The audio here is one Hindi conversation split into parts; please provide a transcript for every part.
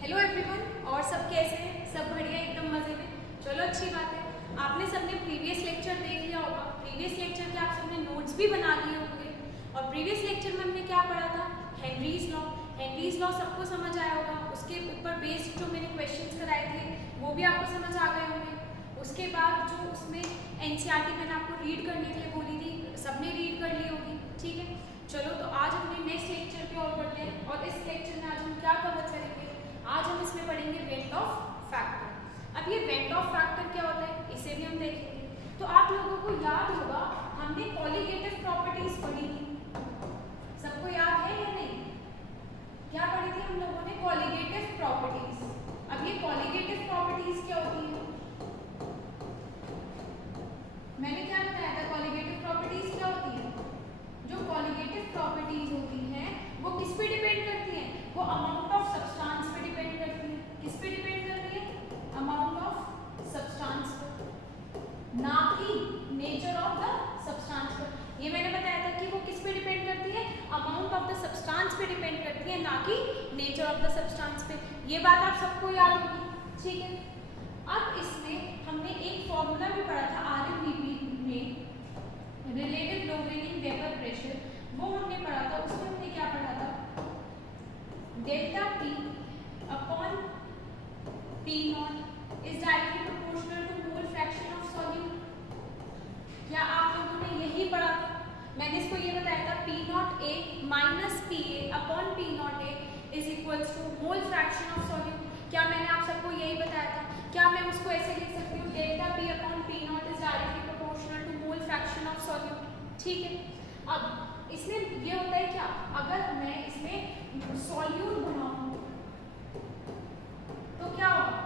हेलो एवरीवन, और सब कैसे हैं? सब बढ़िया, एकदम मजे में। चलो अच्छी बात है। आपने सबने प्रीवियस लेक्चर देख लिया होगा। प्रीवियस लेक्चर के आप सबने नोट्स भी बना लिए होंगे। और प्रीवियस लेक्चर में हमने क्या पढ़ा था? Henry's law. हेनरीज लॉ सबको समझ आया होगा। उसके ऊपर बेस्ड जो मैंने क्वेश्चंस कराए थे वो भी आपको समझ आ गए होंगे। उसके बाद जो उसमें एनसीईआरटी मैंने आपको रीड करने के लिए बोली थी, सबने रीड कर ली होगी। ठीक है, चलो तो आज अपने नेक्स्ट लेक्चर की ओर बढ़ते हैं। और इस लेक्चर में आज हम क्या कवर करेंगे? आज हम इसमें पढ़ेंगे वेंट ऑफ फैक्टर। अब ये वेंट ऑफ फैक्टर क्या होता है इसे भी हम देखेंगे। तो आप लोगों को याद होगा हमने कॉलिगेटिव प्रॉपर्टीज पढ़ी थी। सबको याद है या नहीं? क्या पढ़ी थी हम लोगों ने? Colligative properties. अब ये कॉलिगेटिव प्रॉपर्टीज क्या होती है? मैंने क्या बताया था? कॉलिगेटिव प्रॉपर्टीज क्या होती है? जो कॉलिगेटिव प्रॉपर्टीज होती हैं वो किस पे डिपेंड करती हैं? वो अमाउंट ऑफ सब्सटेंस पे डिपेंड करती है। किस पे डिपेंड करती है? अमाउंट ऑफ सब्सटेंस पर, ना कि नेचर ऑफ द सब्सटेंस पर। ये मैंने बताया था कि वो किस पे डिपेंड करती है? अमाउंट ऑफ द सब्सटेंस पे डिपेंड करती है, ना कि नेचर ऑफ द सब्सटेंस पे। ये बात आप सबको याद होगी। ठीक है, अब इसमें हमने एक फॉर्मूला भी पढ़ा था आरएमपीपी में, relative lowering in vapour pressure. वो हमने पढ़ा था। उसमें हमने क्या पढ़ा था? Delta P upon P not is directly proportional to mole fraction of solute. क्या आप लोगों ने यही पढ़ा था? मैंने इसको ये बताया था P not A minus P A upon P not A is equals to mole fraction of solute. क्या मैंने आप सबको यही बताया था? क्या मैं उसको ऐसे लिख सकती हूँ? Delta P upon P not is directly proportional to mole fraction of solute. ठीक है, अब इसमें ये होता है क्या? अगर मैं इसमें सॉल्यूट बनाऊं तो क्या होगा?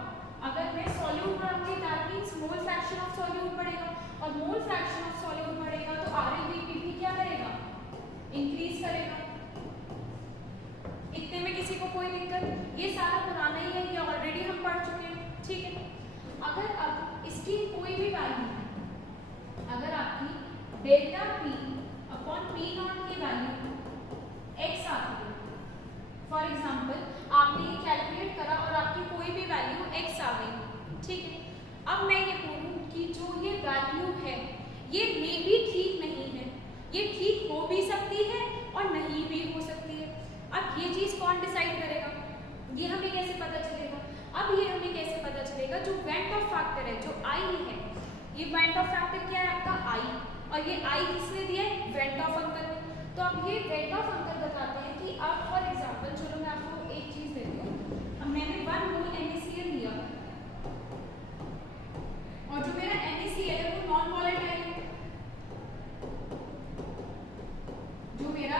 अगर मैं सॉल्यूट बनाऊंगी that means mole fraction of solute बढ़ेगा, और मोल फ्रैक्शन ऑफ सॉल्यूट बढ़ेगा तो आरएलबीपी भी क्या करेगा? इंक्रीज करेगा। इतने में किसी को कोई दिक्कत? ये सारा पुराना ही है, ये ऑलरेडी हम पढ़ चुके हैं। ठीक है, अगर अब इसकी कोई भी वैल्यू, अगर आपकी delta P upon P not की वैल्यू x आती है, फॉर एग्जाम्पल आपने ये कैलकुलेट करा और आपकी कोई भी वैल्यू x आ गई। ठीक है, अब मैं ये बोलूँ कि जो ये वैल्यू है ये मे भी ठीक नहीं है, ये ठीक हो भी सकती है और नहीं भी हो सकती है। अब ये चीज़ कौन डिसाइड करेगा? ये हमें कैसे पता चलेगा? अब ये हमें कैसे पता चलेगा? जो वेंट ऑफ फैक्टर है, जो I है, ये वेंट ऑफ फैक्टर क्या है आपका? I, और ये I किसने दिया है? वेंट ऑफ अंकल ने। तो अब ये वेंट ऑफ अंकल बताते हैं कि अब फॉर एग्जांपल, चलो मैं आपको एक चीज देती हूँ। अब मैंने 1 मोल NaCl लिया और जो मेरा NaCl है वो नॉन वॉलेटाइल है। जो मेरा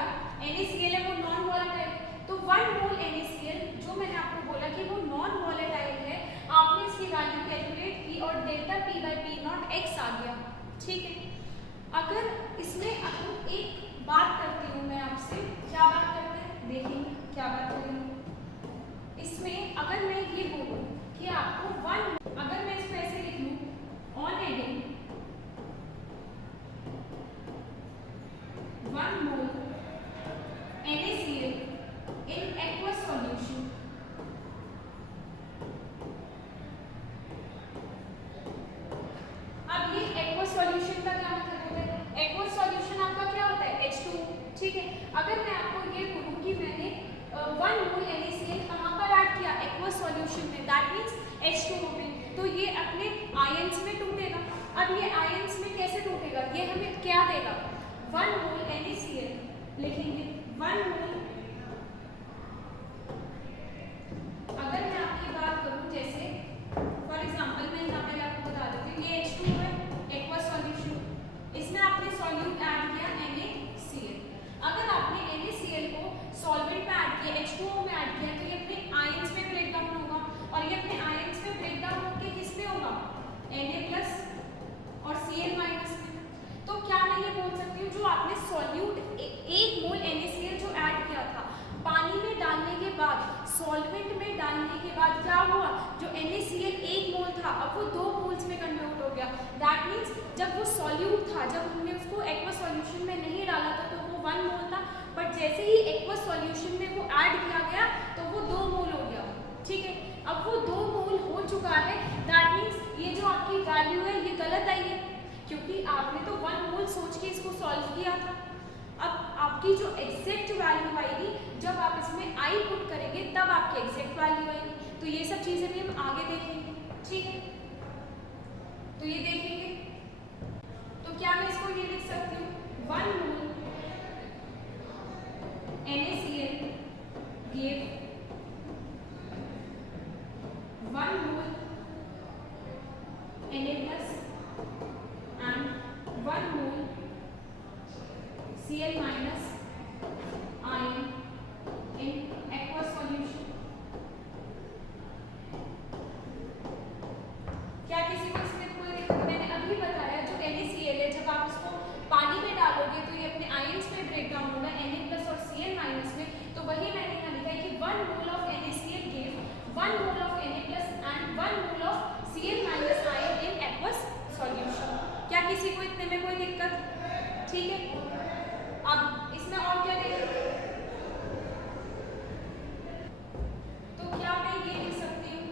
NaCl है वो नॉन वॉलेटाइल, तो 1 मोल NaCl जो मैंने आपको बोला कि वो नॉन वॉलेटाइल है, आपने इसकी वैल्यू कैलकुलेट की और delta P by P not x आ गया। ठीक है, अगर इसमें अब एक बात करती हूँ मैं आपसे। क्या बात करते हैं? देखेंगे क्या बात करेंगे। इसमें अगर मैं ये बोलूँ कि आपको 1, अगर मैं इसको ऐसे लिख लूँ, on adding 1 mole NaCl in aqueous solution, अब ये aqueous solution का क्या मतलब होता है? aqueous solution आपका क्या होता है? H2O। ठीक है, अगर मैं आपको ये बोलूँ कि मैंने 1 मोल NaCl कहाँ पर ऐड किया? aqueous solution में, दैट मीन्स H2O में, तो ये अपने आयंस में टूटेगा। अब ये आयंस में कैसे टूटेगा? ये हमें क्या देगा? 1 मोल NaCl लिखेंगे, 1 मोल। अगर मैं आपकी बात करूं, जैसे फॉर एग्जांपल मैं यहाँ पे आपको बता देती हूँ, ये H2O है, एक्वस सॉल्यूशन, इसमें आपने सॉल्यूट ऐड किया NaCl। अगर आपने NaCl को सॉल्वेंट में ऐड किया, H2O में ऐड किया, तो ये अपने आयंस में ब्रेक डाउन होगा, और ये अपने आयंस में ब्रेक डाउन होकर किस पे होगा? Na+ और Cl- में। तो क्या मैं ये बोल सकती हूँ जो आपने सॉल्यूट 1 मोल NaCl जो ऐड किया था, पानी में डालने के बाद, सॉल्वेंट में डालने के बाद क्या हुआ? जो NaCl 1 मोल था अब वो 2 मोल्स में कन्वर्ट हो गया। दैट मीन्स जब वो सॉल्यूट था, जब हमने उसको एक्वस सॉल्यूशन में नहीं डाला था तो वो 1 मोल था, बट जैसे ही एक्वस सॉल्यूशन में वो ऐड किया गया तो वो 2 मोल हो गया। ठीक है, गलत आई है, क्योंकि आपने तो 1 मोल सोच के इसको सॉल्व किया था। अब आपकी जो एग्जैक्ट वैल्यू आएगी, जब आप इसमें आई पुट करेंगे तब आपकी एग्जैक्ट वैल्यू आएगी। तो ये सब चीजें भी हम आगे देखेंगे, ठीक है। तो ये देखेंगे, तो क्या मैं इसको ये लिख सकती हूँ, 1 मोल NaCl gave 1 mole Na plus and 1 mole Cl minus ion in aqueous solution। क्या किसी को इसमें कोई दिक्कत? मैंने अभी बताया जो NaCl है, जब आप इसको पानी में डालोगे तो ये अपने आयंस में ब्रेक डाउन होगा Na प्लस और Cl माइनस में। तो वही मैंने यहाँ लिखा है कि 1 mole of NaCl gave 1 mole of Na plus and 1 mole of Cl minus ion in aqueous solution. क्या किसी को इतने में कोई दिक्कत? ठीक है। अब इसमें और क्या देखेंगे, तो क्या मैं ये लिख सकती हूँ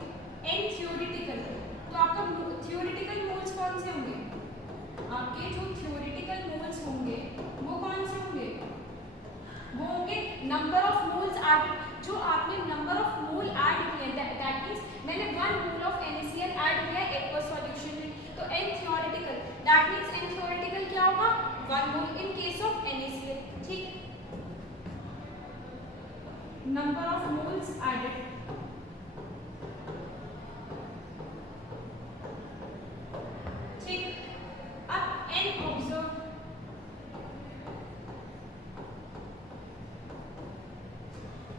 n थ्योरेटिकल। तो आपका थ्योरेटिकल मोल्स कौन से होंगे? आपके जो थ्योरेटिकल मोल्स होंगे वो कौन से होंगे? वो होंगे नंबर ऑफ मोल्स एडेड, जो आपने नंबर ऑफ मोल ऐड किए, दैट मींस मैंने 1 मोल ऑफ NaCl ऐड किया एक्वस सॉल्यूशन में, तो n theoretical, that means n theoretical क्या होगा? 1 मोल इन केस ऑफ NaCl, ठीक। नंबर ऑफ मोल्स एडेड, ठीक। अब n ऑब्जर्व,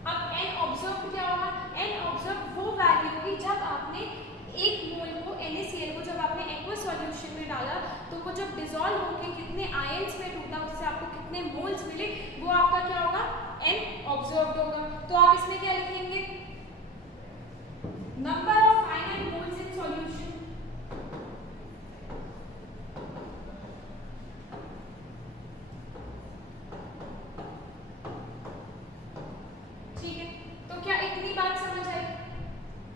अब n ऑब्जर्व क्या होगा? n ऑब्जर्व वो वैल्यू होगी जब आपने 1 मोल को NaCl को जब आपने एक्वस सॉल्यूशन में डाला तो वो जब डिसॉल्व होकर कितने आयंस में टूटा, उससे आपको कितने मोल्स मिले, वो आपका क्या होगा? n ऑब्जर्व्ड होगा। तो आप इसमें क्या लिखेंगे? Number of finite moles in solution, ठीक है। तो क्या इतनी बात समझ आई?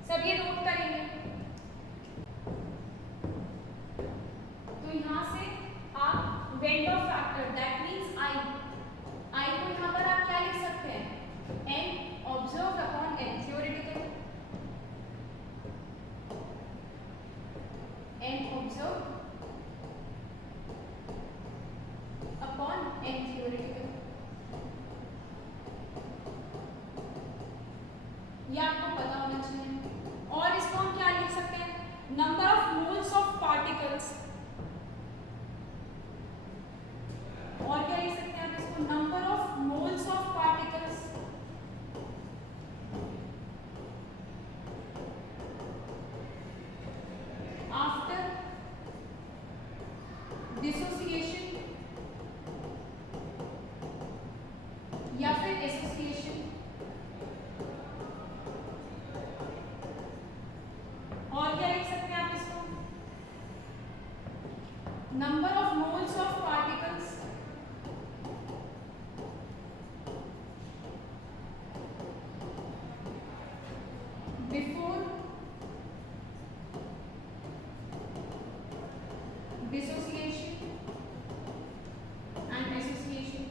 सब ये नोट करेंगे। तो यहाँ से आप vendor factor, that means I को यहाँ पर आप क्या लिख सकते हैं? n observed upon n theoretical, n observed upon n theoretical. ये आपको पता होना चाहिए। और इसको हम क्या लिख सकते हैं? Number of moles of particles, और क्या लिख सकते हैं आप इसको? Number of moles of particles after dissociation या फिर एसोसिएशन। और क्या लिख सकते हैं आप इसको? Number of moles of particles before dissociation and association.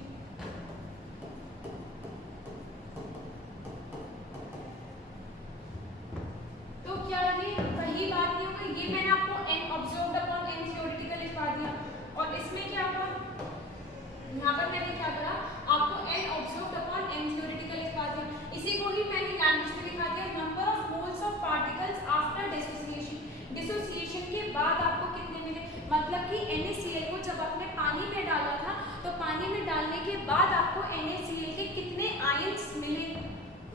तो क्या ये वही बात नहीं होगी? ये मैंने आपको n observed upon n theoretical लिखवा दिया, और इसमें क्या होगा? यहाँ पर मैंने क्या करा? आपको n observed upon n theoretical लिखवा दिया। इसी को ही मैंने लैंग्वेज में लिखा दिया, number of moles of particles after dissociation. Dissociation के बाद आपको कितने मिले? मतलब कि NaCl को जब आपने पानी में डाला था तो पानी में डालने के बाद आपको NaCl के कितने आयंस मिले,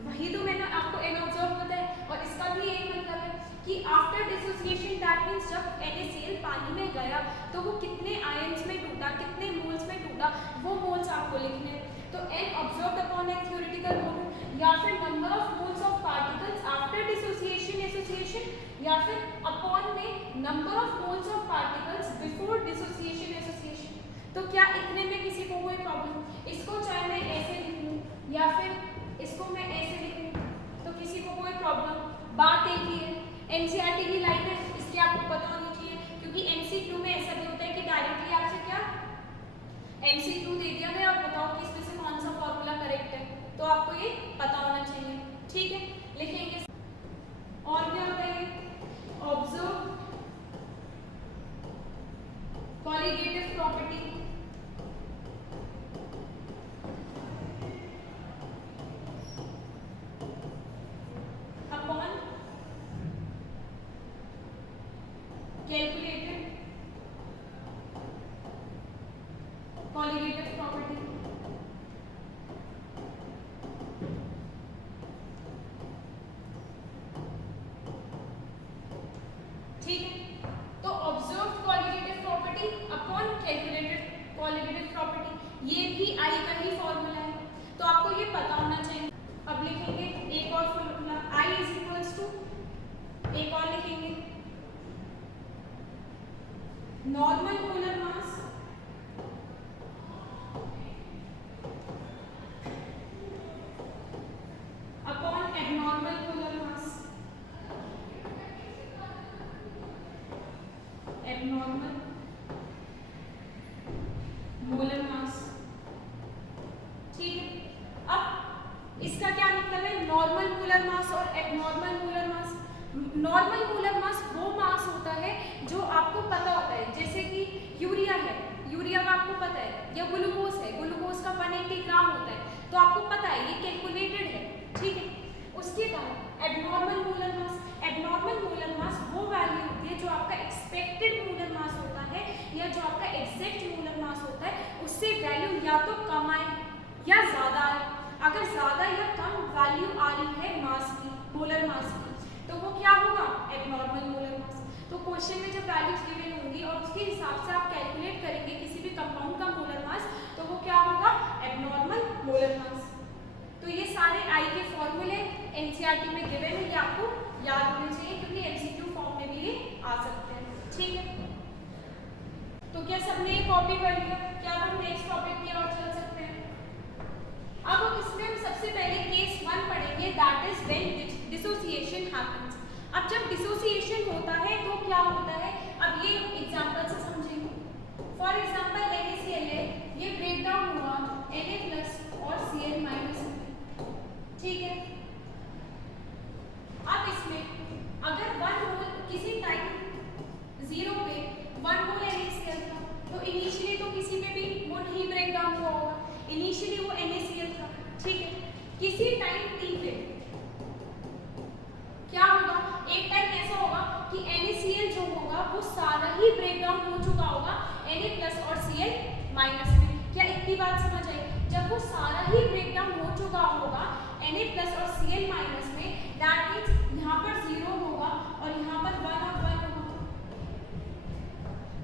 वही तो मैंने आपको n ऑब्जर्व बताया। और इसका भी यही मतलब है कि आफ्टर डिसोसिएशन, दैट मींस जब NaCl पानी में गया तो वो कितने आयंस में टूटा, कितने मोल्स में टूटा, वो मोल्स आपको लिखने हैं। तो n observed upon n theoretical mole, या फिर number of moles of particles after dissociation association, या फिर अपॉन में number of moles of particles before dissociation association. तो क्या इतने में किसी को कोई प्रॉब्लम? इसको चाहे मैं ऐसे लिख लूँ या फिर इसको मैं ऐसे लिख लूँ, तो किसी को कोई प्रॉब्लम? बात एक ही है, NCERT की लाइन है, इसकी आपको पता होनी चाहिए, क्योंकि क्योंकि MCQ में ऐसा भी होता है कि डायरेक्टली आपसे क्या MCQ दे दिया गया और बताओ कि इसमें से कौन सा फॉर्मूला करेक्ट है, तो आपको ये पता होना चाहिए। ठीक है, लिखेंगे। और क्या होता है, observe colligative property upon calculated colligative property. ठीक है, तो observe colligative property upon calculated colligative property, ये भी आई का ही फॉर्मूला है, तो आपको ये पता होना चाहिए। अब लिखेंगे एक और formula, I is equals to, एक और लिखेंगे, normal molar mass upon abnormal molar mass, abnormal molar mass. ठीक है, अब इसका क्या मतलब है, नॉर्मल मोलर मास और एबनॉर्मल मोलर मास। नॉर्मल मोलर मास वो मास होता है जो आपको पता होता है, जैसे कि यूरिया है, यूरिया का आपको पता है, या ग्लूकोज है, ग्लूकोज का 180 ग्राम होता है, तो आपको पता है, ये कैलकुलेटेड है। ठीक है, उसके बाद abnormal molar mass, abnormal molar मास वो वैल्यू होती है जो आपका एक्सपेक्टेड मोलर मास होता है या जो आपका एग्जैक्ट मोलर मास होता है, उससे वैल्यू या तो कम आए या ज्यादा आए। अगर ज्यादा या कम वैल्यू आ रही है मास की, मोलर मास की, तो वो क्या होगा, एबनॉर्मल मोलर मास। तो क्वेश्चन में जब वैल्यूज गिवन होंगी और उसके हिसाब से आप कैलकुलेट करेंगे किसी भी कंपाउंड का मोलर मास, तो वो क्या होगा, एबनॉर्मल मोलर मास। तो ये सारे आई के फॉर्मूले एनसीईआरटी में गिवन है, ये आपको याद होने चाहिए क्योंकि एमसीक्यू फॉर्म में भी ये आ सकते हैं। ठीक है, तो क्या सबने ये कॉपी कर लिया, क्या हम नेक्स्ट टॉपिक की ओर चल सकते हैं। अब इसमें हम सबसे पहले केस 1 पढ़ेंगे, that is when dissociation happens. अब जब डिसोसिएशन होता है तो क्या होता है, अब ये एग्जांपल से समझेंगे। फॉर एग्जांपल NaCl है, ये ब्रेक डाउन हुआ Na+ और Cl-। ठीक है, अब इसमें अगर 1 मोल किसी टाइम 0 पे 1 मोल NaCl था, तो इनिशियली तो किसी में भी वो नहीं ब्रेक डाउन हुआ होगा, इनिशियली वो NaCl था। ठीक है, किसी टाइम t पे क्या होगा, एक टाइम ऐसा होगा कि NaCl जो होगा वो सारा ही ब्रेक डाउन हो चुका होगा Na+ और Cl- में। क्या इतनी बात समझ आई, जब वो सारा ही ब्रेक डाउन हो चुका होगा Na+ और Cl- में, दैट मींस यहाँ पर 0 होगा और यहाँ पर 1 और 1 होगा।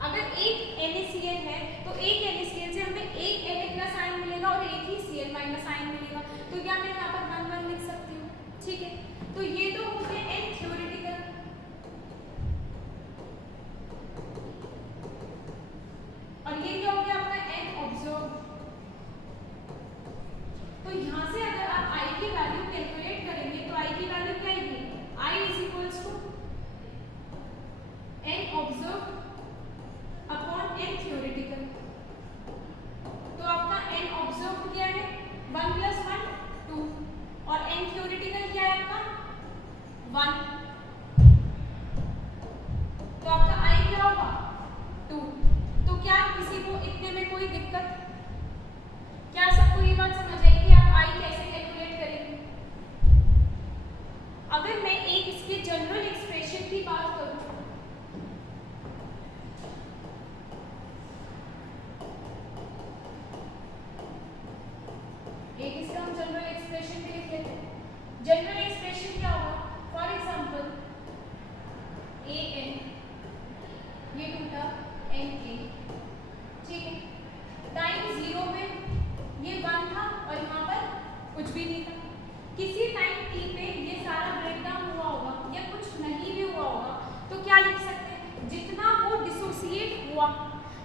अगर एक NaCl है तो एक NaCl से हमें एक Na+ आयन मिलेगा और एक ही Cl- आयन मिलेगा, तो क्या मैं यहाँ पर 1 1 लिख सकती हूँ। ठीक है, तो ये तो हो गया n थ्योरेटिकल, और ये क्या हो गया आपका n ऑब्जर्व। तो यहाँ से अगर आप i की वैल्यू कैलकुलेट करेंगे तो i की वैल्यू क्या आएगी, i is equals to n observe upon n theoretical. तो आपका n ऑब्जर्व क्या है, 1 + 1 2, और n थ्योरेटिकल क्या है आपका 1, तो आपका i क्या होगा 2। तो क्या किसी को इतने में कोई दिक्कत, क्या सबको ये बात समझ आई कि आप i कैसे कैलकुलेट करेंगे। अगर मैं एक इसके जनरल एक्सप्रेशन की बात करूं, एक इसका हम जनरल एक्सप्रेशन भी लिख लेते हैं। जनरल एक्सप्रेशन क्या होगा, फॉर एग्जांपल an ये टूटा Na। ठीक है, टाइम 0 पे ये 1 था और यहाँ पर कुछ भी नहीं था। किसी टाइम t पे ये सारा ब्रेक डाउन हुआ होगा या कुछ नहीं भी हुआ होगा, तो क्या लिख सकते हैं, जितना वो डिसोसिएट हुआ,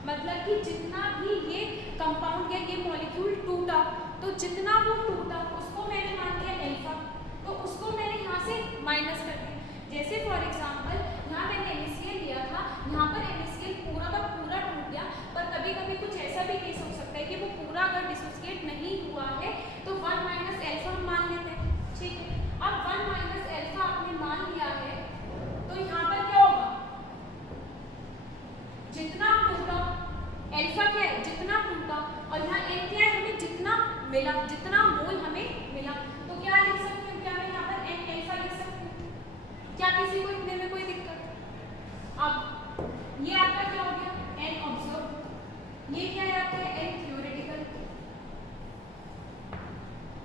मतलब कि जितना भी ये कंपाउंड या ये मॉलिक्यूल टूटा, तो जितना वो टूटा उसको मैंने मान लिया अल्फा, तो उसको मैंने यहाँ से माइनस कर दिया। जैसे फॉर एग्जांपल यहाँ मैंने NaCl लिया था, यहाँ पर NaCl पूरा का पूरा टूट गया, पर कभी कभी कुछ ऐसा भी केस हो सकता है कि वो पूरा अगर डिसोसिएट नहीं हुआ है तो 1 माइनस एल्फा हम मान लेते हैं, ठीक है। अब 1 माइनस एल्फा आपने मान लिया है तो यहाँ पर क्या होगा, जितना टूटा एल्फा क्या है, जितना टूटा, और यहाँ एन क्या है, हमें जितना मिला, जितना मोल हमें मिला, तो क्या लिख सकते हो, क्या मैं यहाँ पर एन एल्फा लिख सकती हूँ? क्या किसी को इतने में कोई दिक्कत? अब ये आपका क्या हो गया, एन ऑब्जर्व, ये क्या है आपका एन थ्योरेटिकल,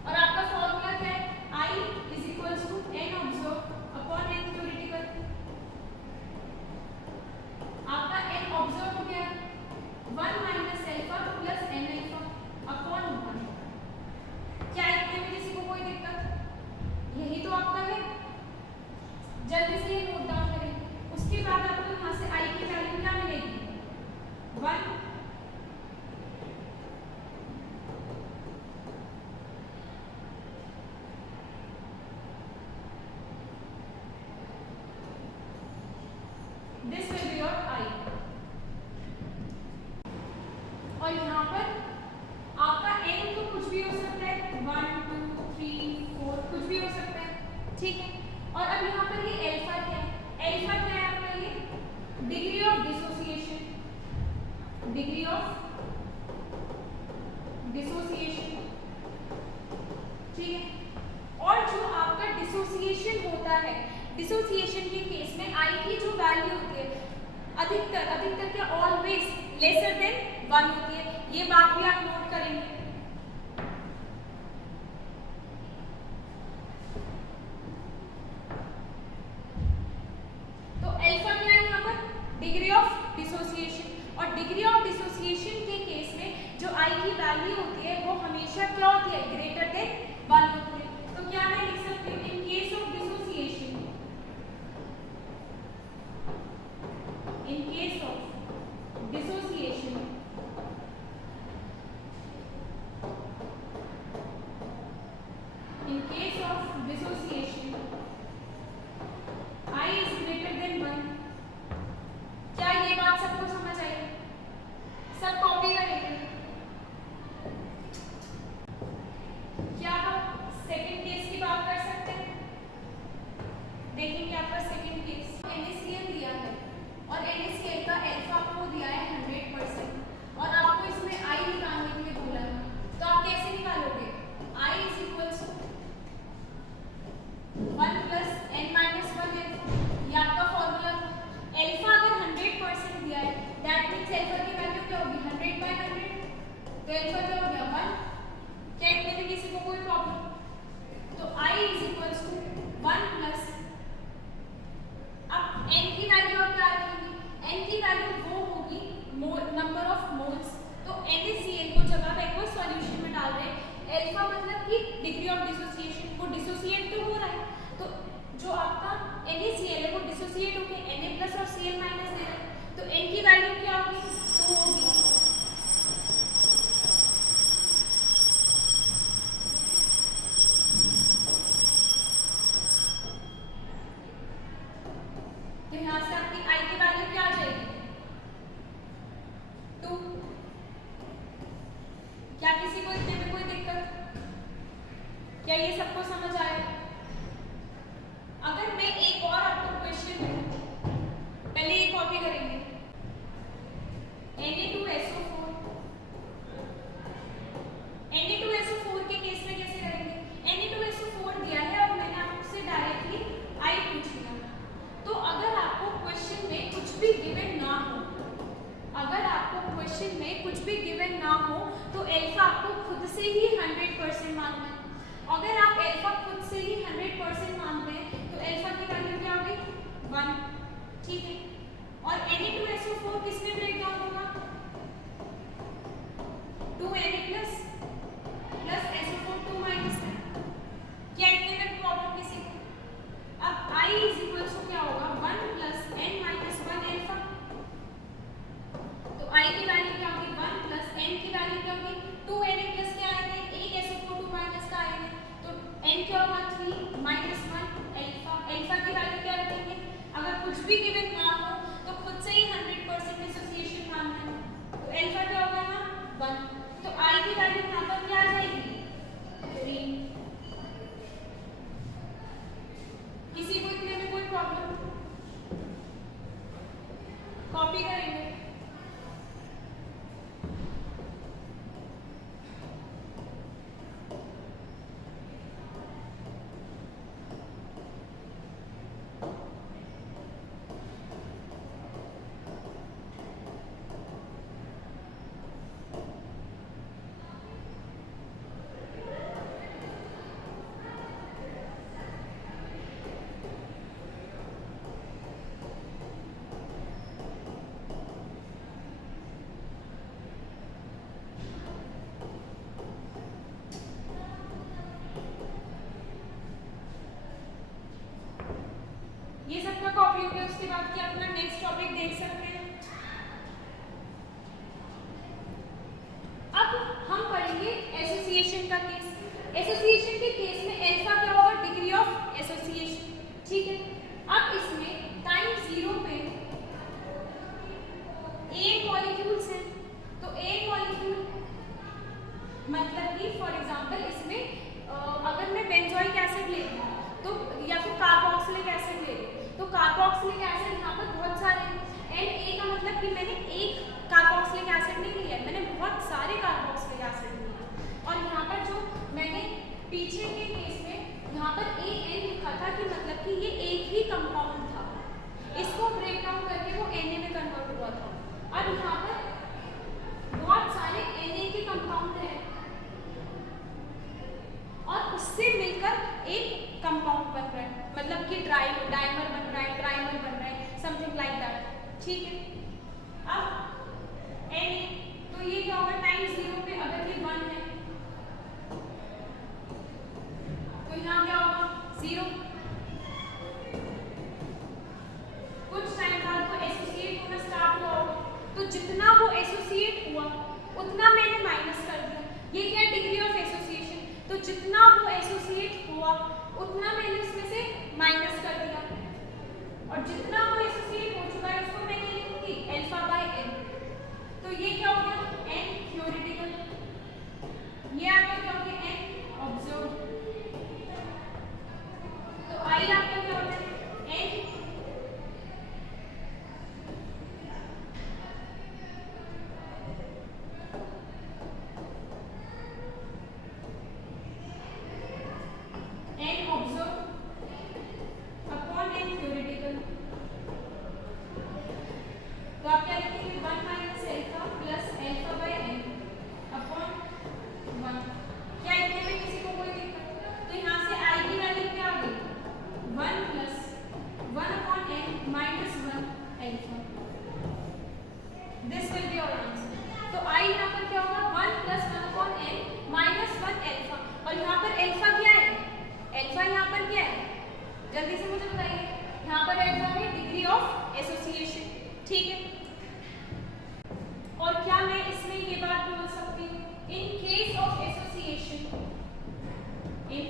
और आपका फॉर्मूला क्या है, I is equals to n observe upon n theoretical. आपका एन ऑब्जर्व हो गया 1 minus alpha plus n alpha upon 1। क्या इतने में किसी को कोई दिक्कत? यही तो आपका है, जल्दी से ये नोट डाउन करें। उसके बाद आपको यहाँ से I की वैल्यू क्या मिलेगी, 1। This will be your I। और यहाँ पर आपका n तो कुछ भी हो सकता है, 1 2 3 4 कुछ भी हो सकता है, ठीक है। और अब यहाँ पर ये एल्फा क्या है, एल्फा क्या है आपका, ये degree of dissociation, degree of dissociation, ठीक है। और जो आपका डिसोसिएशन होता है, डिसोसिएशन के केस में I की जो वैल्यू होती है अधिकतर क्या, ऑलवेज लेसर देन 1 होती है, ये बात भी आप नोट करेंगे। तो अल्फा क्या है यहाँ पर, डिग्री ऑफ डिसोसिएशन, और डिग्री ऑफ डिसोसिएशन के केस में जो I की वैल्यू होती है वो हमेशा क्या होती है, ग्रेटर देन 1 होती है। तो क्या मैं लिख सकती हूँ, in case of dissociation, in case of dissociation, in case of dissociation I is greater than 1। क्या ये बात सबको समझ आई? सब कॉपी करेंगे। क्या आप सेकंड केस की बात कर सकते हैं? देखेंगे आपका सेकंड केस, NaCl दिया है और NaCl का अल्फा आपको दिया है 100% और आपको इसमें I निकालने के लिए बोला है, तो आप कैसे निकालोगे? I is equals to 1 plus n minus 1 alpha, ये आपका फॉर्मूला। अल्फा अगर 100% दिया है, दैट मीन्स अल्फा की वैल्यू क्या होगी, 100/100, तो अल्फा क्या हो गया 1। क्या इतने में किसी को कोई प्रॉब्लम? तो I is equals to 1 plus, अब n की वैल्यू आप क्या रखेंगे, n की वैल्यू वो होगी नंबर ऑफ मोल्स, तो NaCl को जब आप एक्वस सॉल्यूशन में डाल रहे हैं, अल्फा मतलब कि डिग्री ऑफ डिसोसिएशन, वो डिसोसिएट तो हो रहा है, तो जो आपका NaCl है वो डिसोसिएट होके Na प्लस और Cl माइनस दे रहा है, तो n की वैल्यू क्या होगी, 2 होगी। तो यहाँ से आपकी I की वैल्यू क्या आ जाएगी, 2। क्या किसी को इतने में कोई दिक्कत? क्या ये सबको समझ आया? अगर मैं एक और आपको क्वेश्चन दूं, पहले ये कॉपी करेंगे, Na2SO4, Na2SO4 के केस में कैसे करेंगे, Na2SO4 दिया है और मैंने आपसे डायरेक्टली I पूछ लिया, तो अगर आपको क्वेश्चन में कुछ भी गिवन ना हो, अगर आपको क्वेश्चन में कुछ भी गिवन ना हो तो अल्फा आपको खुद से ही 100% मानना है। अगर आप अल्फा खुद से ही 100% मानते हैं तो अल्फा की वैल्यू क्या होगी, 1, ठीक है। और Na2SO4 किसमें ब्रेक डाउन होगा, 2Na प्लस SO4 2 माइनस में। क्या इतने में प्रॉब्लम किसी को? अब I इज इक्वल टू क्या होगा, 1 प्लस n माइनस 1 अल्फा, तो I की वैल्यू क्या होगी, 1 प्लस n की वैल्यू क्या होगी, 2Na प्लस क्या आएगा, एक SO4 2 माइनस का आएगा, तो n क्या होगा, 3 माइनस 1 अल्फा। अल्फा की वैल्यू क्या रखेंगे, अगर कुछ भी गिवन ना हो तो खुद से ही 100% डिसोसिएशन इसके बाद की अपना नेक्स्ट टॉपिक देख सकते हैं। अब हम पढ़ेंगे एसोसिएशन का केस। एसोसिएशन के केस में अल्फा क्या होगा? डिग्री ऑफ एसोसिएशन, ठीक है। अब इसमें टाइम 0 पे ए मॉलिक्यूल्स हैं, तो ए मॉलिक्यूल मतलब कि फॉर एग्जांपल इसमें अगर मैं बेंजोइक एसिड ले लूं तो या फिर कार्बोक्सिलिक एसिड ले लूं, तो कार्बोक्सिलिक एसिड यहाँ पर बहुत सारे हैं। एंड ए का मतलब कि मैंने एक कार्बोक्सिलिक एसिड नहीं लिया, मैंने बहुत सारे कार्बोक्सिलिक एसिड लिए। और यहाँ पर जो मैंने पीछे के केस में यहाँ पर ए एन लिखा था कि मतलब कि ये एक ही कंपाउंड था, इसको ब्रेक डाउन करके वो एन ए में कन्वर्ट हुआ था। अब यहाँ पर बहुत सारे एन ए के कंपाउंड हैं और उससे मिलकर एक कंपाउंड बन रहा है, मतलब कि डाइमर बन रहा है, ट्राइमर बन रहा है, समथिंग लाइक दैट, ठीक है। अब एन तो ये क्या होगा? टाइम 0 पे अगर ये 1 है तो यहाँ क्या होगा? 0। कुछ टाइम बाद वो एसोसिएट होना स्टार्ट हुआ होगा, तो जितना वो एसोसिएट हुआ उतना मैंने माइनस कर दिया। ये क्या? Degree of association. तो जितना वो एसोसिएट हुआ उतना मैंने उसमें से माइनस कर दिया, और जितना वो एसोसिएट हो चुका है उसको मैं क्या लिखूंगी? Alpha by n. तो ये क्या हो गया? N theoretical. ये आपका क्या हो गया? N observe. तो आई आपका क्या होता है? N n observe upon n theoretical. तो आप क्या लिखेंगे? 1 minus alpha plus alpha by n upon 1। क्या इतने में किसी को कोई दिक्कत? तो यहाँ से आई की वैल्यू क्या आ गई? 1 plus 1 upon n minus 1 alpha. This will be our answer. तो आई यहाँ पर क्या होगा? 1 plus 1 upon n minus 1 alpha. और यहाँ पर अल्फा क्या है? अल्फा यहाँ पर क्या है? जल्दी से मुझे बताइए। यहाँ पर अल्फा है डिग्री ऑफ एसोसिएशन, ठीक है। और क्या मैं इसमें ये बात बोल सकती हूँ? In case of association, in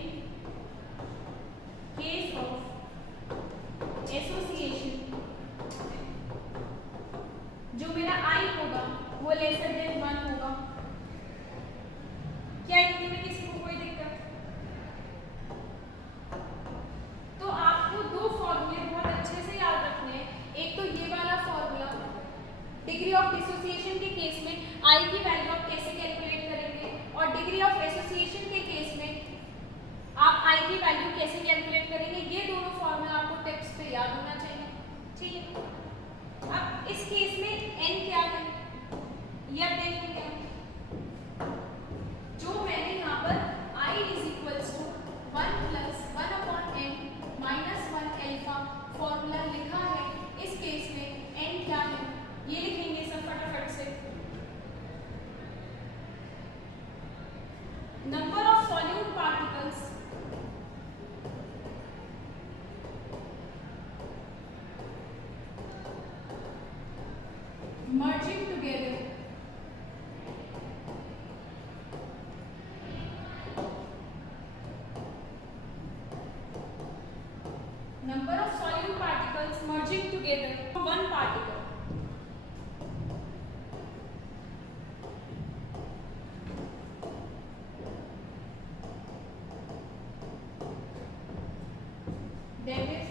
case of association जो मेरा आई होगा वो लेसर देन 1 होगा। क्या इतने में किसी को कोई दिक्कत? तो आपको दो फॉर्मूले बहुत अच्छे से याद रखने हैं। एक तो ये वाला फॉर्मूला, डिग्री ऑफ डिसोसिएशन के केस में आई की वैल्यू आप कैसे कैलकुलेट करेंगे, और डिग्री ऑफ एसोसिएशन के केस में आप आई की वैल्यू कैसे कैलकुलेट करेंगे। ये दोनों फॉर्मूला आपको टिप्स पे याद होना चाहिए, ठीक है। अब इस केस में एन क्या है ये आप देखेंगे। जो मैंने यहाँ पर i is equals to 1 plus 1 upon n minus 1 alpha formula लिखा है, इस केस में एन क्या है ये लिखेंगे सब फटाफट से। Number of solute particles merging together number of solute particles merging together from one particle. That is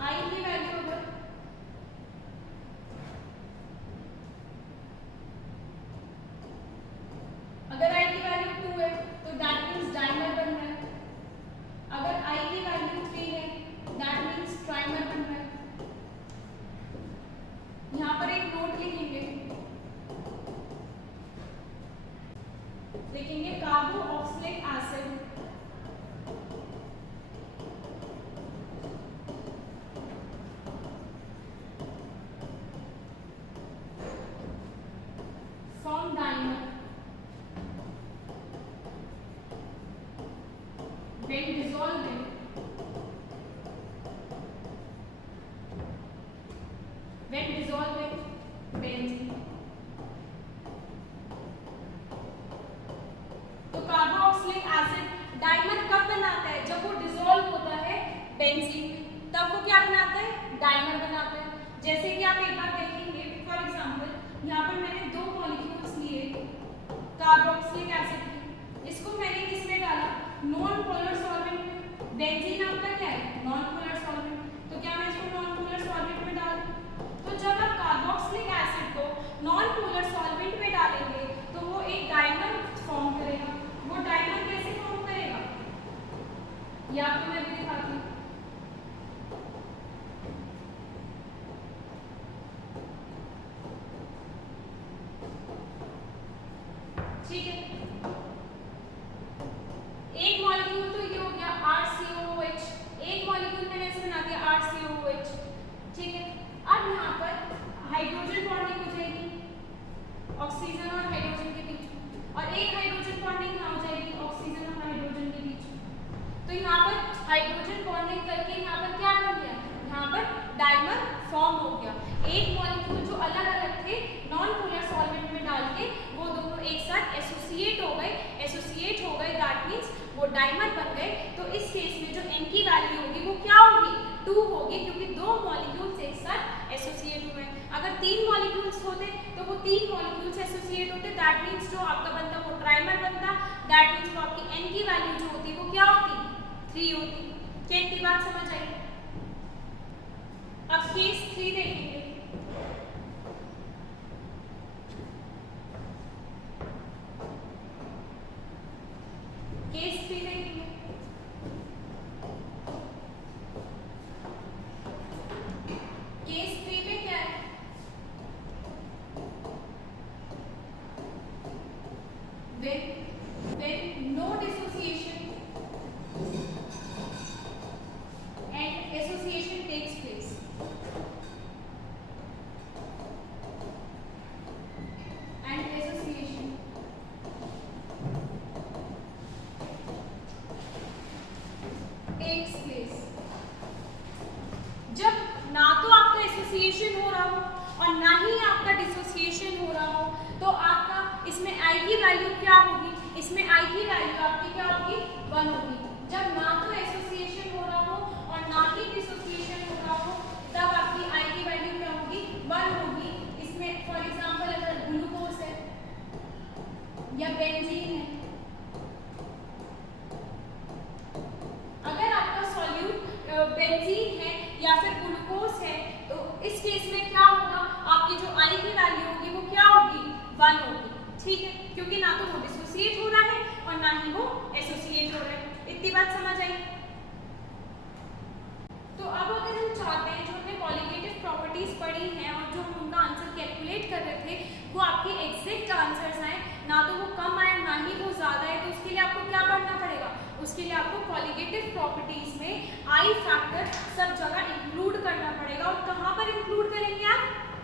I की वैल्यू होगा अगर I की वैल्यू 2 है तो दैट मीन्स डाइमर बन रहा है। अगर I की वैल्यू 3 है दैट मीन्स ट्राइमर बन रहा है। यहाँ पर एक नोट लिखेंगे, लिखेंगे कार्बोक्सिलिक एसिड यहाँ पर मैंने दो मॉलिक्यूल्स लिए कार्बोक्सिलिक एसिड के, इसको मैंने किसमें डाला, नॉन पोलर सॉल्वेंट में। बेंजीन आपका क्या है, नॉन पोलर सॉल्वेंट, तो क्या मैं इसको नॉन पोलर सॉल्वेंट में डाल दूं? तो जब आप कार्बोक्सिलिक एसिड को नॉन पोलर सॉल्वेंट में डालेंगे तो वो एक डाइमर फॉर्म करेगा। वो डाइमर कैसे फॉर्म करेगा, ये आपको मैं भी दिखाती हूँ। ठीक है, एक मॉलिक्यूल तो ये हो गया RCOOH, एक मॉलिक्यूल मैंने ऐसे बना दिया RCOOH। ठीक है, अब यहाँ पर हाइड्रोजन बॉन्डिंग हो जाएगी ऑक्सीजन और हाइड्रोजन के बीच, और एक हाइड्रोजन बॉन्डिंग यहाँ हो जाएगी ऑक्सीजन और हाइड्रोजन के बीच। तो यहाँ पर हाइड्रोजन बॉन्डिंग करके यहाँ पर क्या बन गया, यहाँ पर डाइमर फॉर्म हो गया। एक मॉलिक्यूल जो अलग अलग थे नॉन पोलर सॉल्वेंट में डाल के वो दोनों एक साथ एसोसिएट हो गए, दैट मींस वो डाइमर बन गए। तो इस केस में जो n की वैल्यू होगी वो क्या होगी, 2 होगी, क्योंकि दो मॉलिक्यूल्स एक साथ एसोसिएट हुए हैं। अगर 3 मॉलिक्यूल्स होते तो वो 3 मॉलिक्यूल्स एसोसिएट होते, दैट मींस जो आपका बनता वो ट्राइमर बनता, दैट मींस वो आपकी n की वैल्यू जो होती वो क्या होती, 3 होती। क्या इतनी बात समझ आई? अब केस 3 देखेंगे। केस 3 देखेंगे। केस 3 में क्या है, when no dissociation and association takes place, and association takes place, जब ना तो आपका एसोसिएशन हो रहा हो और ना ही आपका डिसोसिएशन हो रहा हो, तो आपका इसमें I की वैल्यू क्या होगी, इसमें I की वैल्यू आपकी क्या होगी, 1 होगी। जब ना तो एसोसिएशन हो रहा हो और ना ही डिसोसिएशन हो रहा हो, तब आपकी I की वैल्यू क्या होगी, 1 होगी। इसमें फॉर एग्जांपल अगर ग्लूकोज है या बेंजीन है, अगर आपका सॉल्यूट बेंजीन है या फिर ग्लूकोज है, तो इस केस में क्या होगा, आपकी जो I की वैल्यू होगी वो क्या होगी, 1 होगी। ठीक है, क्योंकि ना तो वो डिसोसिएट हो रहा है और ना ही वो एसोसिएट हो रहा है। इतनी बात समझ आई? तो अब अगर हम चाहते हैं, जो हमने क्वालिटेटिव प्रॉपर्टीज पढ़ी हैं और जो हम उनका आंसर कैलकुलेट कर रहे थे, वो आपके एग्जैक्ट आंसर्स आए, ना तो वो कम आए ना ही वो ज्यादा है, तो उसके लिए आपको क्या पढ़ना पड़ेगा, उसके लिए आपको क्वालिटेटिव प्रॉपर्टीज में I फैक्टर सब जगह इंक्लूड करना पड़ेगा। और कहाँ पर इंक्लूड करेंगे आप,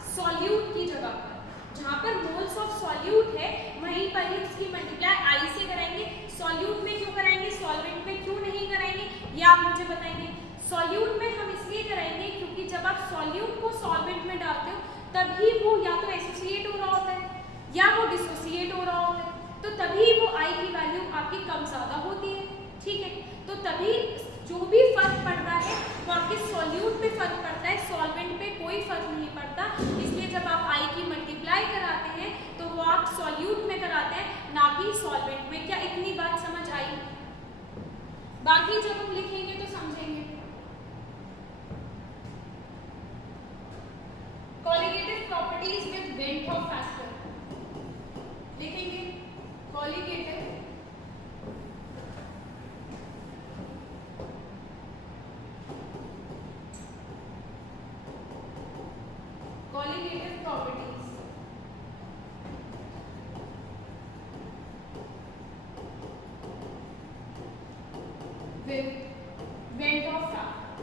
सॉल्यूट की जगह पर, जहाँ पर मोल्स ऑफ सॉल्यूट है वहीं पर ही उसकी मल्टीप्लाई I से कराएंगे। सॉल्यूट में क्यों कराएंगे, सॉल्वेंट में क्यों नहीं कराएंगे, ये आप मुझे बताएंगे। सॉल्यूट में हम इसलिए कराएंगे क्योंकि जब आप सॉल्यूट को सॉल्वेंट में डालते हो तभी वो या तो एसोसिएट हो रहा होता है या वो डिसोसिएट हो रहा होता है, तो तभी वो I की वैल्यू आपकी कम ज़्यादा होती है। ठीक है, तो तभी जो भी फर्क पड़ रहा है वो आपके सॉल्यूट पे फर्क पड़ता है, सॉल्वेंट पे कोई फर्क नहीं पड़ता। इसलिए जब आप I की मल्टीप्लाई कराते हैं तो वो आप सॉल्यूट में कराते हैं, ना कि सॉल्वेंट में। क्या इतनी बात समझ आई? बाकी जब हम लिखेंगे तो समझेंगे। Qualitative properties with Venn of factor लिखेंगे। Qualitative properties with Venn of factor।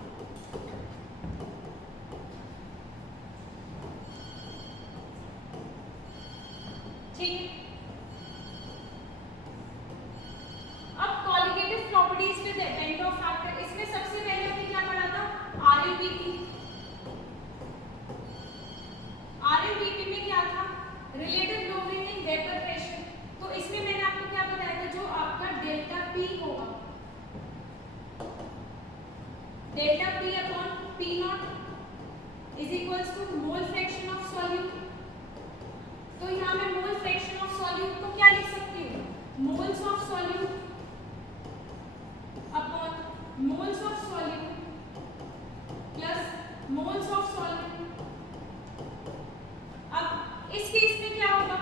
ठीक है, अब qualitative properties with Venn of factor, इसमें सबसे पहले हमने क्या पढ़ा था, RLBT। RLBT में क्या था, relative lowering in vapour pressure. तो इसमें मैंने आपको क्या बताया था, जो आपका डेल्टा P होगा, delta P upon P not is equals to mole fraction of solute तो यहाँ मैं मोल फ्रैक्शन ऑफ सॉल्यूट को क्या लिख सकती हूँ, moles of solute upon moles of solute plus moles of solvent. अब इस केस में क्या होगा,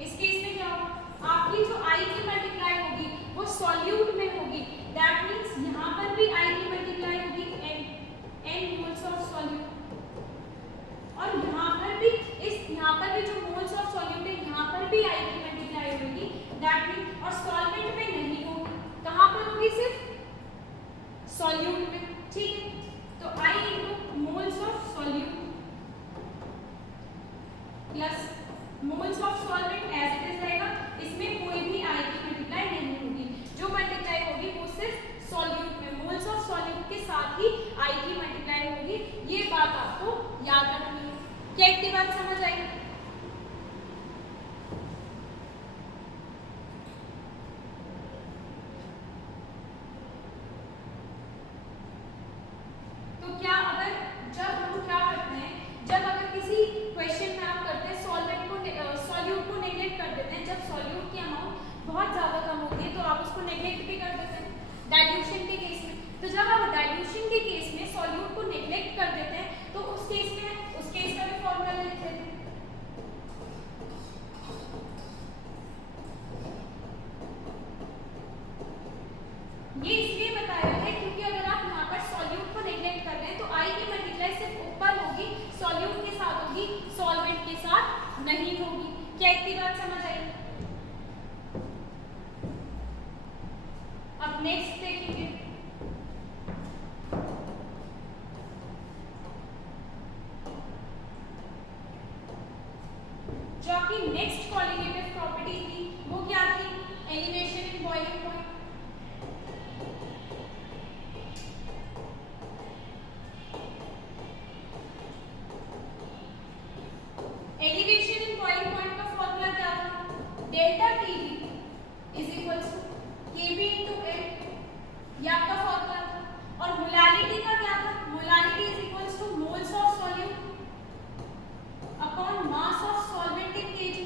इस केस में क्या होगा, आपकी जो I की मल्टीप्लाई होगी वो सॉल्यूट में होगी, दैट मींस यहाँ पर भी I की मल्टीप्लाई होगी n मोल्स ऑफ सॉल्यूट, और यहाँ पर भी यहाँ पर भी जो मोल्स ऑफ सॉल्यूट है यहाँ पर भी I की मल्टीप्लाई होगी, दैट मींस, और सॉल्वेंट में नहीं होगी, कहाँ पर होगी, सिर्फ सॉल्यूट में, ठीक है। तो I into moles of solute plus moles of solvent as it is रहेगा, इसमें कोई भी I की मल्टीप्लाई नहीं होगी, जो मल्टीप्लाई होगी वो सिर्फ सॉल्यूट में, मोल्स ऑफ सॉल्यूट के साथ ही I की मल्टीप्लाई होगी। ये बात आपको याद रखनी है। क्या इतनी बात समझ आई? तो क्या अगर जब हम क्या करते हैं, जब अगर किसी क्वेश्चन में आप करते हैं सॉल्वेंट को सॉल्यूट को नेग्लेक्ट कर देते हैं, जब सॉल्यूट की अमाउंट बहुत ज़्यादा कम होती है तो आप उसको नेग्लेक्ट भी कर देते हैं डाइल्यूशन के केस में। तो जब आप डाइल्यूशन के केस में सॉल्यूट को नेग्लेक्ट कर देते हैं तो उस केस का भी फॉर्मूला लिख देते हैं। ये इसलिए बताया है क्योंकि अगर आप यहाँ पर सॉल्यूट को नेग्लेक्ट कर रहे हैं तो I की मल्टीप्लाई सिर्फ ऊपर होगी, सॉल्यूट के साथ होगी, सॉल्वेंट के साथ नहीं होगी। क्या इतनी बात समझ आई? अब नेक्स्ट देखेंगे, जो आपकी नेक्स्ट क्वालिटेटिव प्रॉपर्टी थी वो क्या थी, elevation in boiling point. Elevation in boiling point का फॉर्मूला क्या था, delta TV is equals to Kb into l, ये आपका फॉर्मूला था। और मोलालिटी का क्या था, molality is equals to moles of solute upon mass of solvent in kg,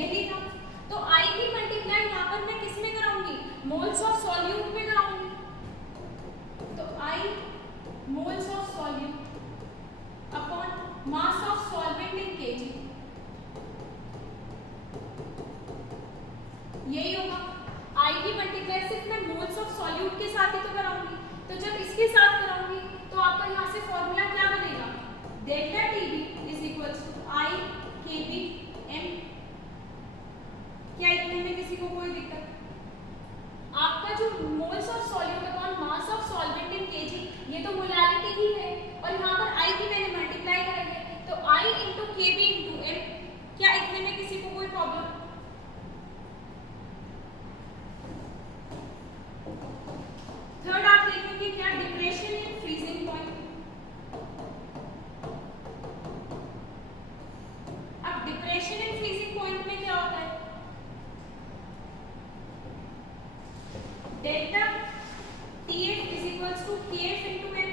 यही था। तो I की मल्टीप्लाई यहाँ पर मैं किस में कराऊंगी, मोल्स ऑफ सॉल्यूट में कराऊंगी। तो I moles of solute upon mass of solvent in kg, यही होगा। I की मल्टीप्लाई सिर्फ मैं मोल्स ऑफ सॉल्यूट के साथ ही तो कराऊंगी, तो जब इसके साथ कराऊंगी तो आपका यहाँ से फॉर्मूला क्या बनेगा, delta Tb is equals to I Kb m. क्या इतने में किसी को कोई दिक्कत? आपका जो moles of solute upon mass of solvent in kg, ये तो मोलालिटी ही है, और यहाँ पर I की मैंने मल्टीप्लाई कराई है, तो I into Kb into m. क्या इतने में किसी को कोई प्रॉब्लम? थर्ड आप देखेंगे क्या, डिप्रेशन इन फ्रीजिंग पॉइंट। अब डिप्रेशन इन फ्रीजिंग पॉइंट में क्या होता है, delta TF is equals to KF into M।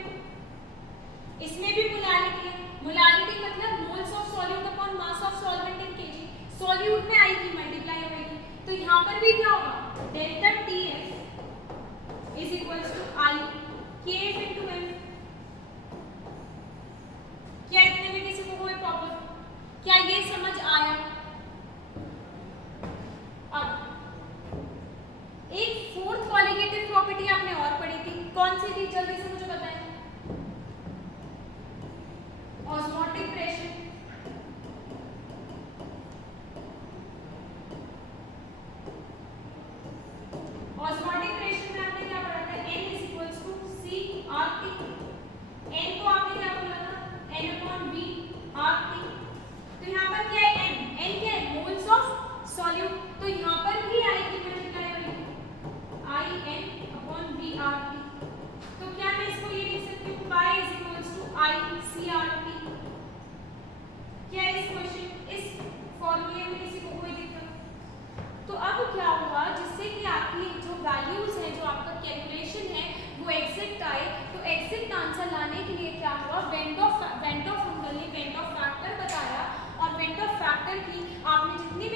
इसमें भी मोलालिटी है, मोलालिटी मतलब moles of solute upon mass of solvent in KG, solute में I की मल्टीप्लाई होगी, तो यहाँ पर भी क्या होगा, delta TF is equals to I KF into M। क्या इतने में किसी को कोई प्रॉब्लम? क्या ये समझ आया? अब एक फोर्थ क्वालिटेटिव प्रॉपर्टी आपने और पढ़ी थी, कौन सी थी, जल्दी से मुझे बताएं। Osmotic pressure. ऑस्मोटिक प्रेशर में आपने क्या पढ़ा था, N is equals to CRT। N को आपने क्या बोला था, N अपॉन V RT। तो यहाँ पर क्या है, N क्या है, मोल्स ऑफ सॉल्यूट, तो यहाँ पर भी I की मल्टीप्लाई होगी, I N upon V RT। तो क्या मैं इसको ये लिख सकती हूँ, pi is equals to I CRT। क्या इस क्वेश्चन, इस फॉर्मूले में किसी को कोई दिक्कत? तो अब क्या हुआ, जिससे कि आपकी जो वैल्यूज है, जो आपका कैलकुलेशन है वो एग्जैक्ट आए, तो एग्जैक्ट आंसर लाने के लिए क्या हुआ, वेंट ऑफ फॉर्मूला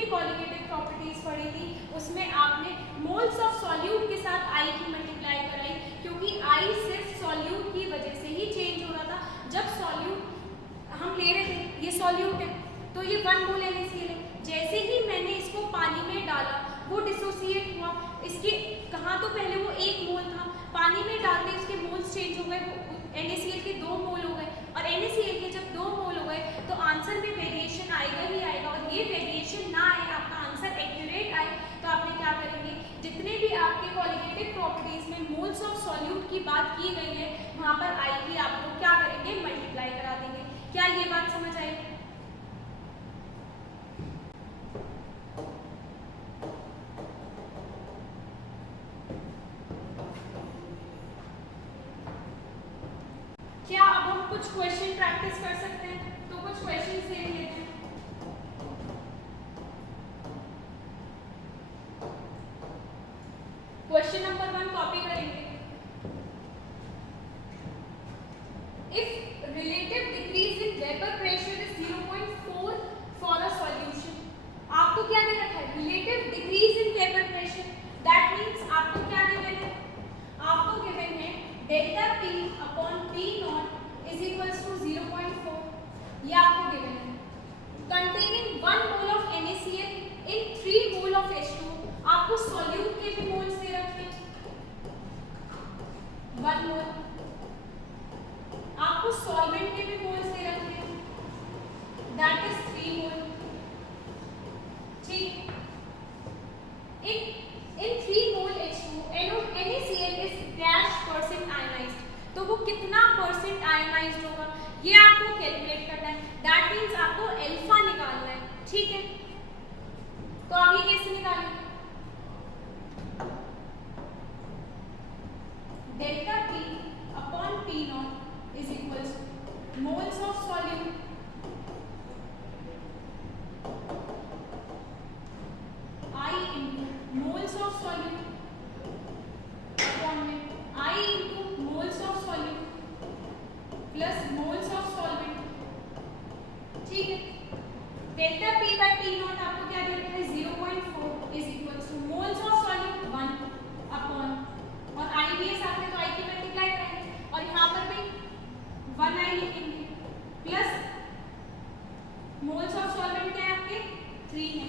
भी कॉलिगेटिव प्रॉपर्टीज पढ़ी थी उसमें आपने मोल्स ऑफ सॉल्यूट के साथ आई की मल्टीप्लाई कराई, क्योंकि आई सिर्फ सॉल्यूट की वजह से ही चेंज हो रहा था। जब सॉल्यूट हम ले रहे थे, ये सॉल्यूट है तो ये 1 मोल NaCl है, जैसे ही मैंने इसको पानी में डाला वो डिसोसिएट हुआ, इसके कहाँ तो पहले वो 1 मोल था, पानी में डालते इसके मोल्स चेंज हो गए, NaCl के 2 मोल हो गए, और NaCl के जब 2 मोल हो गए तो आंसर में वेरिएशन आएगा ही आएगा, और ये वेरिएशन ना आए, आपका आंसर एक्यूरेट आए, तो आपने क्या करेंगे, जितने भी आपके कॉलिगेटिव प्रॉपर्टीज में मोल्स ऑफ सॉल्यूट की बात की गई है वहाँ पर आई की आपको क्या करेंगे, मल्टीप्लाई करा देंगे। क्या ये बात समझ आई? क्या अब हम कुछ क्वेश्चन प्रैक्टिस कर सकते हैं? तो कुछ क्वेश्चन देख लेते हैं। क्वेश्चन नंबर 1 कॉपी करेंगे। If relative decrease in vapour pressure is 0.4 for a solution, आपको क्या दे रखा है, relative decrease in vapour pressure, that means आपको क्या गिवन है, आपको गिवन है delta P upon P not is equals to 0.4, ये आपको गिवन है। Containing 1 mole of NaCl in 3 mole of H2, आपको सॉल्यूट के भी मोल्स दे रखे हैं, 1 मोल, आपको सॉल्वेंट के भी मोल्स दे रखे हैं, दैट इज 3 मोल, ठीक। इन 3 मोल H2 NaCl is dash percent ionised, तो वो कितना परसेंट आयनाइज्ड होगा ये आपको कैलकुलेट करना है, दैट मींस आपको अल्फा निकालना है, ठीक है। तो आप ये कैसे निकालेंगे, delta P upon P not is equals moles of solute I into moles of solute upon में I into moles of solute plus moles of solvent, ठीक है। Delta P by P not आपको क्या दे रखा है, 0.4 is equals to moles of solute 1 upon, और I भी है साथ में तो I की मल्टीप्लाई करेंगे, और यहाँ पर भी 1I लिखेंगे, प्लस मोल्स ऑफ सॉल्वेंट क्या है आपके 3 है।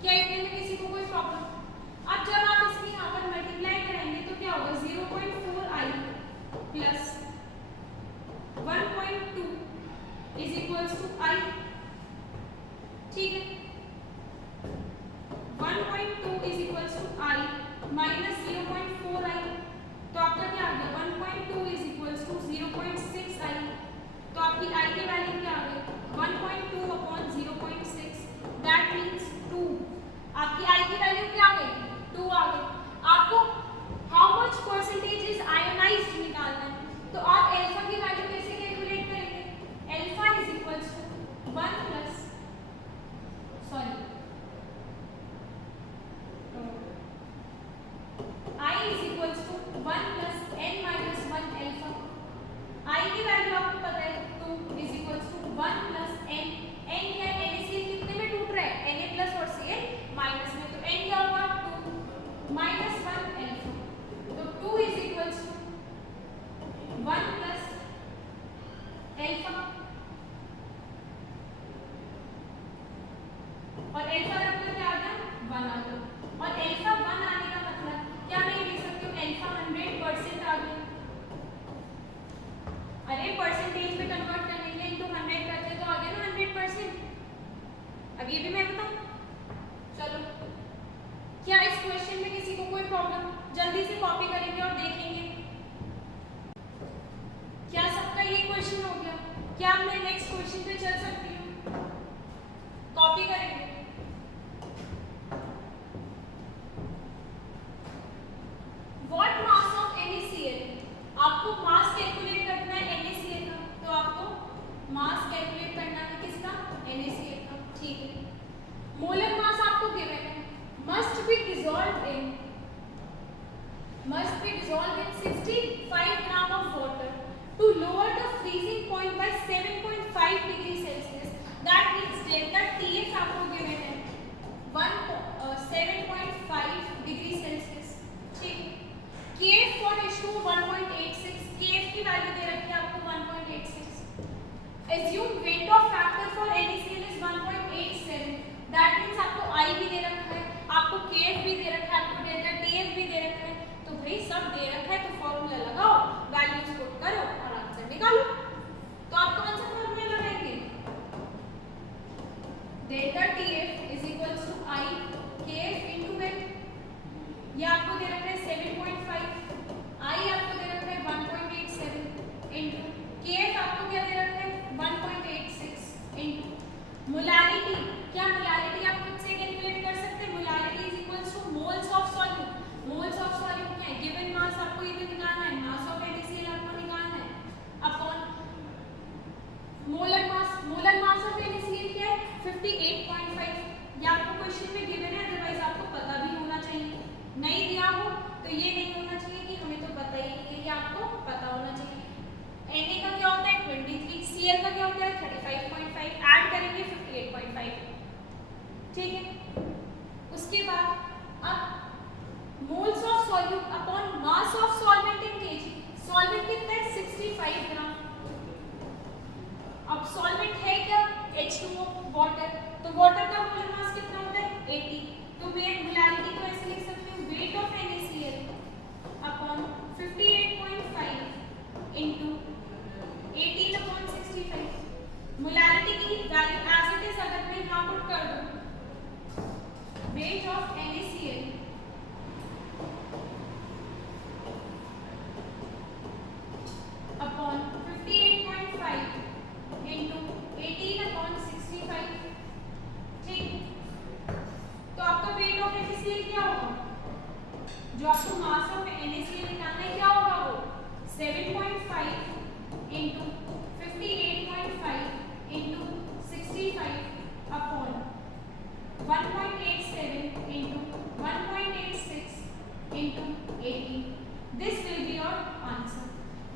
क्या इतने में किसी को कोई प्रॉब्लम? अब जब आप इसकी यहाँ पर मल्टीप्लाई करेंगे तो क्या होगा, 0.4I plus 1.2 is equals to I, ठीक है। 1.2 is equals to I minus 0.4I, तो आपका क्या आ गया, 1.2 इज इक्वल्स टू 0.6I, तो आपकी I की वैल्यू क्या आ गई, 1.2 अपॉन 0.6, दैट मीन्स 2, आपकी I की वैल्यू क्या आ गई, 2 आ गई। आपको how much percentage is ionised निकालना है, तो आप अल्फा की वैल्यू कैसे कैलकुलेट करेंगे, alpha is equals to 1 plus I is equals to 1 plus n minus 1 alpha, I की वैल्यू आपको पता है 2 is equals to 1 plus n, n क्या है, NaCl कितने में टूट रहा है, Na प्लस और Cl माइनस में, तो n क्या होगा 2 माइनस 1 अल्फा, तो 2 is equals to 1 plus alpha, और अल्फा का मतलब क्या आ गया, 1 आ गया, और अल्फा 1 आने का मतलब क्या मैं लिख सकती हूँ, अल्फा 100% आ गया। अरे परसेंटेज में कन्वर्ट करने के लिए इनटू 100 करते तो आ गया ना 100%। अब ये भी मैं बताऊं, चलो क्या इस क्वेश्चन में किसी को कोई प्रॉब्लम, जल्दी से कॉपी करेंगे और देखेंगे क्या सबका ये क्वेश्चन हो गया, क्या मैं नेक्स्ट क्वेश्चन पे चल सकती हूँ, कॉपी करेंगे। What mass of NaCl, आपको मास कैलकुलेट करना है NaCl का, तो आपको मास कैलकुलेट करना है किसका, NaCl का, ठीक है। मोलर मास आपको गिवन है, must be dissolved in 65 gram of water to lower the freezing point by 7.5 degree Celsius, that means delta TF आपको गिवन है KF भी दे रखा है, आपको डेल्टा TF भी दे रखा है, तो भाई सब दे रखा है, तो फॉर्मूला लगाओ, वैल्यूज पुट करो और आंसर निकालो। तो आप कौन सा फॉर्मूला लगाएंगे? Delta TF is equals to I KF into L। ये आपको दे रखा है 7.5, I आपको दे रखा है 1.87 इनटू KF आपको क्या दे रखा है 1.86 इनटू मोलारिटी। क्या मोलारिटी आप खुद से कैलकुलेट कर सकते हैं? Molarity is equals to moles of solute. Moles of solute क्या है? गिवन मास आपको ये निकालना है, मास ऑफ NaCl आपको निकालना है upon molar mass. Molar mass of NaCl क्या है? 58.5। ये आपको क्वेश्चन में गिवन है, अदरवाइज आपको पता भी होना चाहिए। नहीं दिया हो तो ये नहीं होना चाहिए कि हमें तो पता ही नहीं है, ये आपको पता होना चाहिए। Na का क्या होता है 23, Cl का क्या होता है 35.5, ऐड करेंगे 58.5, ठीक है। उसके बाद अब moles of solute upon mass of solvent in KG. Solvent कितना है 65 ग्राम। अब सॉल्वेंट है क्या H2O वाटर, तो वाटर का मोलर मास कितना होता है 80। तो मैं मोलारिटी को ऐसे लिख सकती हूँ weight of NaCl upon 58.5 into 18/65। Molarity की वैल्यू एज इट इज अगर मैं यहाँ पुट कर दूं, weight of NaCl upon 58.5 into 18/65, ठीक। तो आपका वेट ऑफ NaCl क्या होगा? जो आपको मास ऑफ NaCl निकालना है क्या होगा वो 7.5 into 58.5 into 65 upon 1.87 into 1.86 into 18। This will be your answer.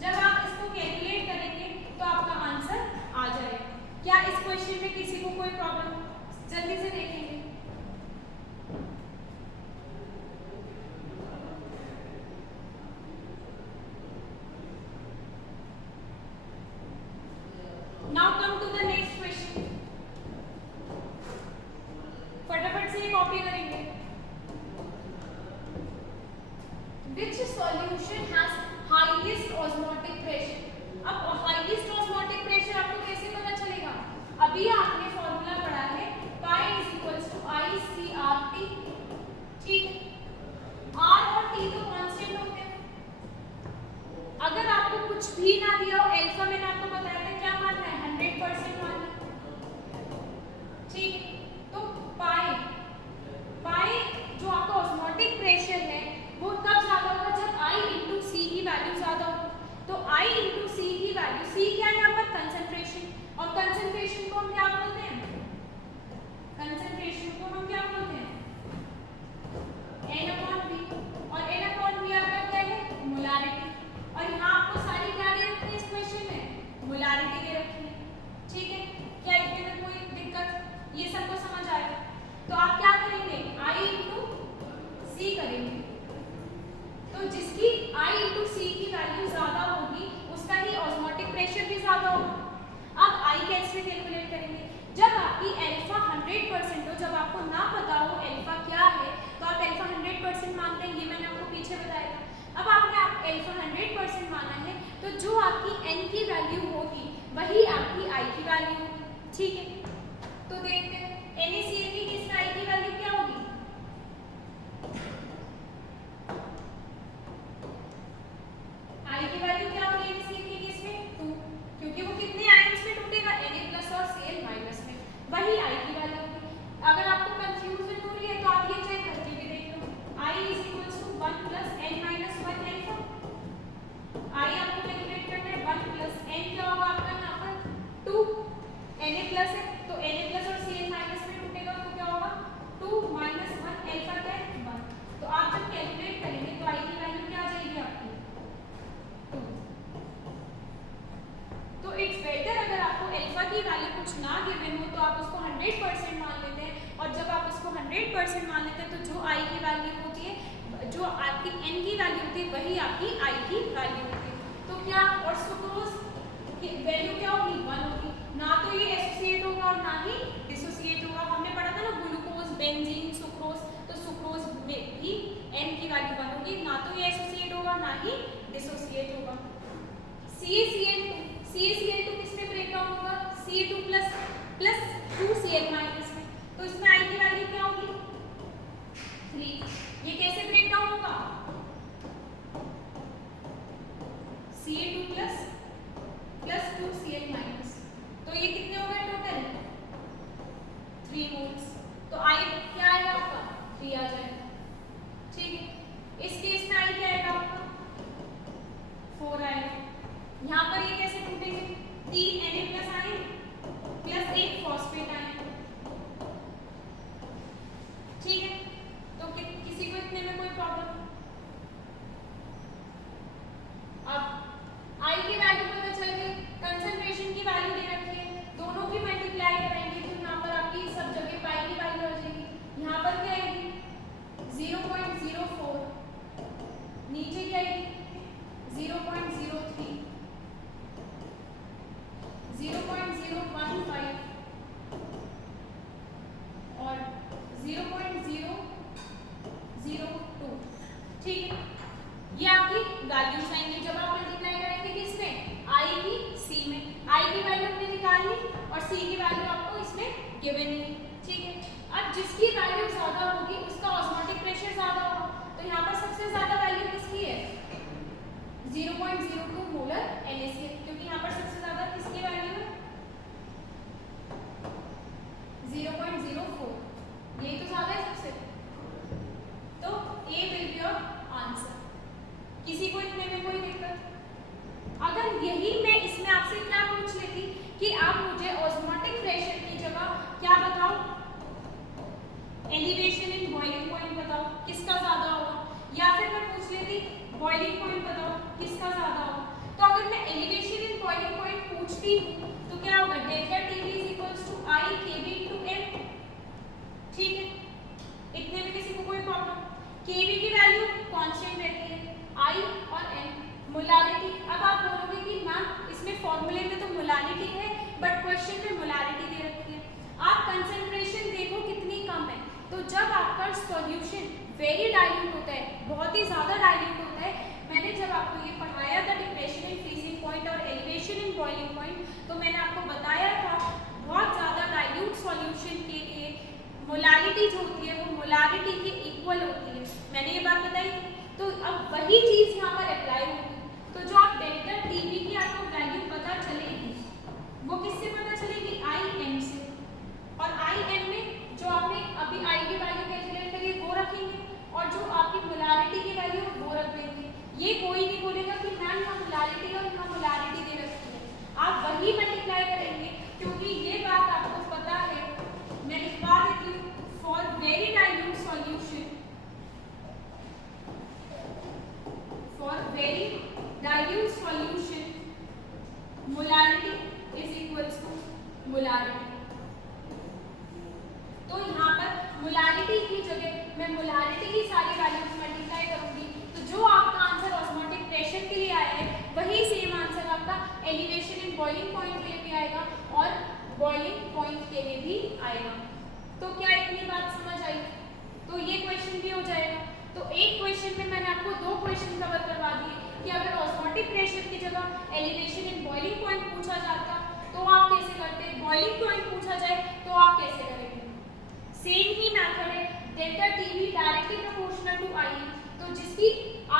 जब आप इसको कैलकुलेट करेंगे तो आपका आंसर आ जाएगा। क्या इस क्वेश्चन में किसी को कोई प्रॉब्लम? जल्दी से देखेंगे। Now come to the next question. फटाफट से ये कॉपी करेंगे। Which solution has highest osmotic pressure? अब highest osmotic pressure आपको कैसे पता चलेगा? अभी आपने फॉर्मूला पढ़ा है pi is equals to ICRT, ठीक है। R और T तो कांस्टेंट होते हैं। अगर आपको कुछ भी ना दिया हो, अल्फा मैंने आपको बताया था क्या मानना है 100% मानना है, ठीक। तो पाई जो आपका ऑस्मोटिक प्रेशर है वो तब ज्यादा होगा जब I इंटू C की वैल्यू ज्यादा हो। तो I इंटू C की वैल्यू, C क्या है यहाँ पर कंसंट्रेशन, और कंसंट्रेशन को हम क्या बोलते हैं? कंसंट्रेशन को हम क्या बोलते हैं N/V, और N/V आपका क्या है मोलारिटी। और यहाँ आपको सारी क्या दे रखी है इस क्वेश्चन में? मोलारिटी दे रखी है, ठीक है। क्या इसमें कोई दिक्कत? ये सबको समझ आएगा। तो आप क्या करेंगे I इंटू C करेंगे, तो जिसकी I इंटू C की वैल्यू ज्यादा होगी उसका ही ऑस्मोटिक प्रेशर भी ज्यादा होगा। अब I कैसे कैलकुलेट करेंगे? जब आपकी अल्फा 100% हो, जब आपको ना पता हो अल्फा क्या है, तो आप अल्फा 100% मानते हैं, ये मैंने आपको पीछे बताया था। अब आपने अल्फा 100% माना है, तो जो आपकी N की वैल्यू होगी वही आपकी I की वैल्यू होगी, ठीक है। तो देखते हैं NaCl की किस I की वैल्यू क्या होगी? I की वैल्यू क्या होगी NaCl की केस में 2, क्योंकि वो कितने आयंस में टूटेगा Na+ और Cl- में, वही I की वैल्यू होगी। अगर आपको कंफ्यूजन हो रही है तो आप ये चेक करके भी देख लो, I = 1 + n - 1 अल्फा। I आपको कैलकुलेट करना है 1 + n क्या होगा आपका यहाँ पर 2, Na+ है तो Na+ और Cl- में टूटेगा तो क्या होगा 2 - 1 अल्फा क्या है 1। तो आप जब कैलकुलेट करेंगे तो I की वैल्यू क्या आ जाएगी आपकी 2। तो इट्स बेटर अगर आपको अल्फा की वैल्यू कुछ ना गिवन हो तो आप उसको 100% मान लेते हैं, और जब आप उसको 100% मान लेते हैं तो जो I की वैल्यू होती है, जो आपकी N की वैल्यू होती है वही आपकी I की वैल्यू होती है। तो क्या, और सुक्रोज की वैल्यू क्या होगी 1 होगी, ना तो ये एसोसिएट होगा और ना ही डिसोसिएट होगा। हमने पढ़ा था ना ग्लूकोज, बेंजीन, सुक्रोज, तो सुक्रोज तो उसमें भी n की वैल्यू 1 होगी, ना तो ये एसोसिएट होगा ना ही डिसोसिएट होगा। CaCl2 किसमें ब्रेक डाउन होगा? Ca2 प्लस 2Cl माइनस में, तो इसमें I की वैल्यू क्या होगी? 3। ये कैसे ब्रेक डाउन होगा? Ca2 प्लस 2Cl माइनस, तो ये कितने हो गए टोटल? 3 मोल्स। तो I क्या आएगा आपका? 3 आ जाएगा। ठीक है, इस केस में I क्या आएगा आपका? 4 आएगा। यहाँ पर ये कैसे टूटेंगे? 3 Na plus ion plus 1 phosphate ion. ठीक है, तो किसी को इतने में कोई प्रॉब्लम? अब I की वैल्यू पता चल गई, कंसंट्रेशन की वैल्यू दे रखी है, दोनों की मल्टीप्लाई कराएंगे तो यहाँ पर आपकी सब जगह पाई की वैल्यू आ जाएगी। यहाँ पर क्या आएगी? 0.04, नीचे क्या आएगी? 0.03, 0.015 और 0.002। ठीक है, ये आपकी वैल्यूज आएंगी जब आप मल्टीप्लाई करेंगे किसमें? I की C में। I की वैल्यू हमने निकाल ली और C की वैल्यू आपको इसमें गिवन है। ठीक है, अब जिसकी वैल्यू ज्यादा होगी उसका ऑस्मोटिक प्रेशर ज्यादा होगा, तो यहाँ पर सबसे ज्यादा वैल्यू किसकी है? 0.02 मोलर NaCl, क्योंकि यहाँ पर सबसे ज्यादा किसकी वैल्यू है? 0.04, यही तो ज्यादा है सबसे, तो A will be your answer. किसी को इतने में कोई दिक्कत? अगर यही मैं इसमें आपसे क्या पूछ लेती कि आप मुझे ऑस्मोटिक प्रेशर की जगह क्या बताओ? एलिवेशन इन बॉइलिंग पॉइंट बताओ, किसका ज्यादा होगा? या फिर मैं पूछ लेती बॉइलिंग पॉइंट बताओ, किसका ज्यादा होगा? तो अगर मैं एलिवेशन इन बॉइलिंग पॉइंट पूछती हूँ तो क्या होगा? Delta TV is equals to I kb into m। ठीक है, इतने में किसी को कोई प्रॉब्लम? kb की वैल्यू कांस्टेंट रहती है, I और m। मोलारिटी, अब आप बोलोगे कि मैम इसमें फॉर्मूले में तो मोलारिटी है बट क्वेश्चन में मोलारिटी दे रखी है। आप कंसंट्रेशन देखो कितनी कम है, तो जब आपका सॉल्यूशन वेरी डाइल्यूट होता है, बहुत ही ज्यादा डाइल्यूट होता है, मैंने जब आपको ये पढ़ाया था डिप्रेशन इन फ्रीजिंग पॉइंट और एलिवेशन इन बॉइलिंग पॉइंट, तो मैंने आपको बताया था बहुत ज्यादा डाइल्यूट सॉल्यूशन के लिए मोलारिटी जो होती है वो मोलारिटी के इक्वल होती है, मैंने ये बात बताई थी। तो अब वही चीज यहाँ पर अप्लाई होगी, तो जो आप डेल्टा टीवी की आपको वैल्यू पता चलेगी वो किससे पता चलेगी? IM से, और IM में जो आपने अभी I की वैल्यू कैलकुलेट करी वो रखेंगे और जो आपकी मोलारिटी की वैल्यू वो रख देंगे। ये कोई नहीं बोलेगा कि मैम यहाँ मोलारिटी और यहाँ मोलारिटी दे रखी है, आप वही मल्टीप्लाई करेंगे, क्योंकि ये बात आपको पता है। मैं लिखवा देती हूँ, for very dilute solution, for very dilute solution molarity is equals to molarity। तो यहाँ पर मोलारिटी की जगह मैं मोलारिटी की सारी वैल्यूज मल्टीप्लाई करूंगी, तो जो आपका आंसर ऑस्मोटिक प्रेशर के लिए आया है वही सेम आंसर आपका एलिवेशन इन बॉइलिंग पॉइंट के लिए भी आएगा और बॉइलिंग पॉइंट के लिए भी आएगा। तो क्या इतनी बात समझ आई? तो ये क्वेश्चन भी हो जाएगा। तो एक क्वेश्चन में मैंने आपको 2 क्वेश्चन कवर करवा दिए कि अगर ऑस्मोटिक प्रेशर की जगह एलिवेशन इन बॉइलिंग पॉइंट पूछा जाता तो आप कैसे करते, बॉइलिंग पॉइंट पूछा जाए तो आप कैसे करेंगे। सेम ही मेथड है, delta TV directly proportional to I, तो जिसकी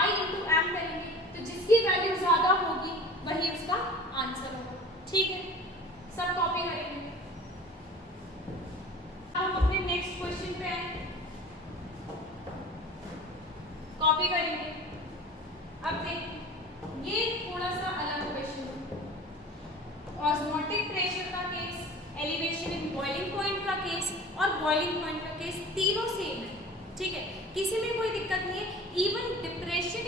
I into m करेंगे तो जिसकी वैल्यू ज्यादा होगी वही उसका आंसर होगा। ठीक है, सब कॉपी करेंगे। अब हम अपने नेक्स्ट क्वेश्चन पे आए, कॉपी करेंगे। अब देख ये थोड़ा सा अलग क्वेश्चन है, ऑस्मोटिक प्रेशर का case, elevation in boiling point का केस और बॉइलिंग पॉइंट का केस तीनों सेम है। ठीक है, किसी में कोई दिक्कत नहीं है। इवन डिप्रेशन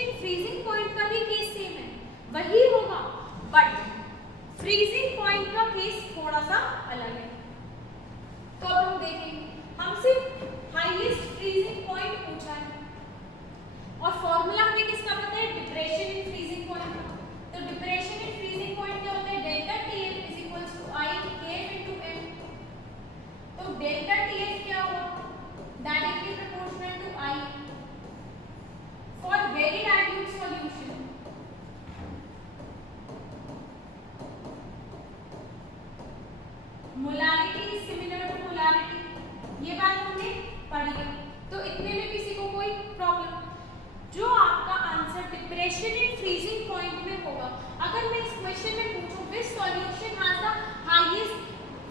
अगर मैं इस क्वेश्चन में पूछूं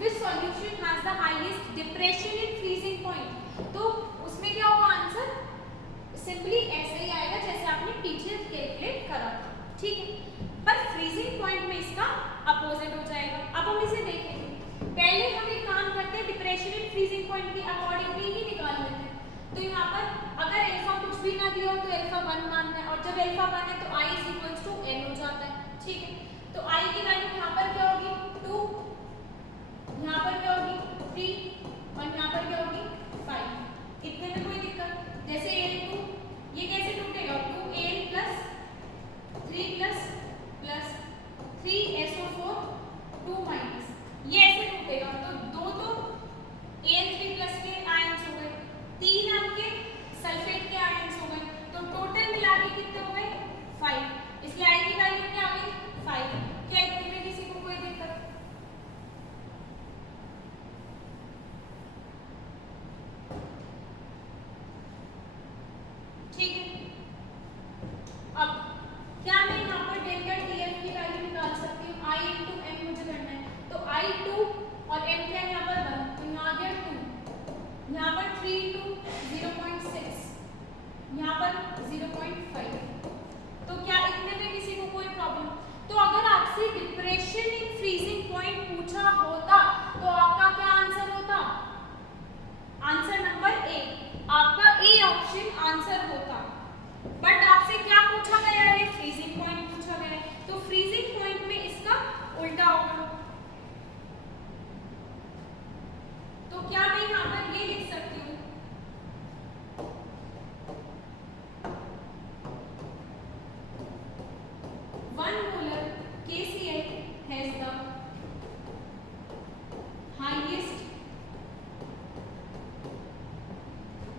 which solution has the highest depression in freezing point, तो उसमें क्या होगा आंसर? सिंपली ऐसे ही आएगा जैसे आपने पीछे कैलकुलेट करा था, ठीक है। पर फ्रीजिंग पॉइंट में इसका अपोजिट हो जाएगा। अब हम इसे देखेंगे। पहले हम एक काम करते हैं, डिप्रेशन इन फ्रीजिंग पॉइंट की अकॉर्डिंगली ही निकाल लेते हैं। तो यहाँ पर अगर अल्फा कुछ भी ना दिया हो तो अल्फा 1 मानना है, और जब अल्फा 1 है तो i = n हो जाता है, ठीक है। तो i की वैल्यू यहाँ पर क्या होगी 2, यहाँ पर क्या होगी 3 और यहाँ पर क्या होगी 5। इतने में कोई दिक्कत? जैसे Al2 ये कैसे टूटेगा? 2Al + 3 + 3SO4 2 - ये ऐसे टूटेगा। तो 2 तो Al3+ के आयंस हो गए, 3 आपके सल्फेट के आयंस हो गए, तो टोटल मिला के कितने हो गए 5। इसलिए i की वैल्यू क्या आ गई 5। क्या इतने में किसी को कोई दिक्कत? ठीक है। अब क्या मैं यहाँ पर डेल्टा TF की वैल्यू निकाल सकती हूँ? I × m मुझे करना है, तो I 2 और m क्या है यहाँ पर 1, तो यहाँ आ गया 2, यहाँ पर 3 × 0.6, यहाँ पर 0.5। तो क्या इतने में किसी को कोई प्रॉब्लम? तो अगर आपसे डिप्रेशन इन फ्रीजिंग पॉइंट पूछा होता तो आपका क्या आंसर होता? आंसर नंबर ए, आपका ए ऑप्शन आंसर होता। बट आपसे क्या पूछा गया है? फ्रीजिंग पॉइंट पूछा गया है, तो फ्रीजिंग पॉइंट में इसका उल्टा होगा। तो क्या मैं यहाँ पर ये लिख सकती हूँ 1 molar KCl has the highest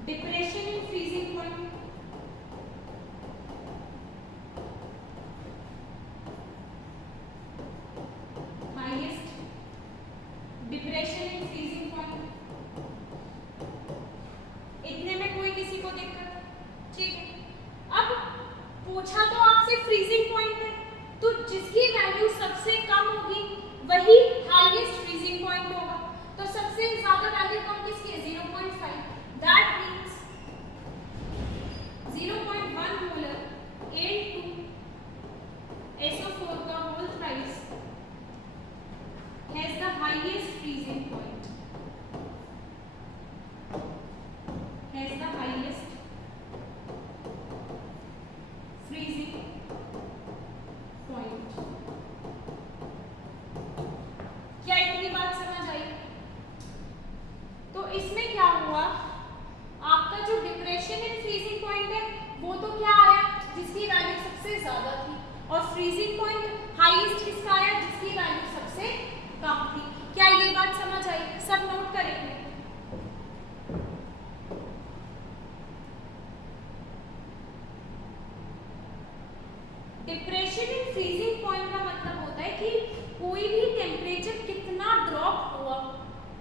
depression in freezing point, highest depression in freezing point। इतने में कोई किसी को दिक्कत? ठीक है। अब पूछा तो आपसे फ्रीजिंग पॉइंट है, तो जिसकी वैल्यू सबसे कम होगी वही हाईएस्ट फ्रीजिंग पॉइंट होगा। तो सबसे ज्यादा वैल्यू कम किसकी है? 0.5। दैट मींस 0.1 मोलर Al2SO4 का whole price has the highest freezing point, has the highest freezing point. क्या इतनी बात समझ आई? तो इसमें क्या हुआ, आपका जो डिप्रेशन इन फ्रीजिंग पॉइंट है वो तो क्या आया? जिसकी वैल्यू सबसे ज्यादा थी, और फ्रीजिंग पॉइंट हाईएस्ट किसका आया? जिसकी वैल्यू सबसे कम थी। क्या ये बात समझ आई? सब नोट करेंगे। डिप्रेशन इन फ्रीजिंग पॉइंट का मतलब होता है कि कोई भी टेम्परेचर कितना ड्रॉप हुआ,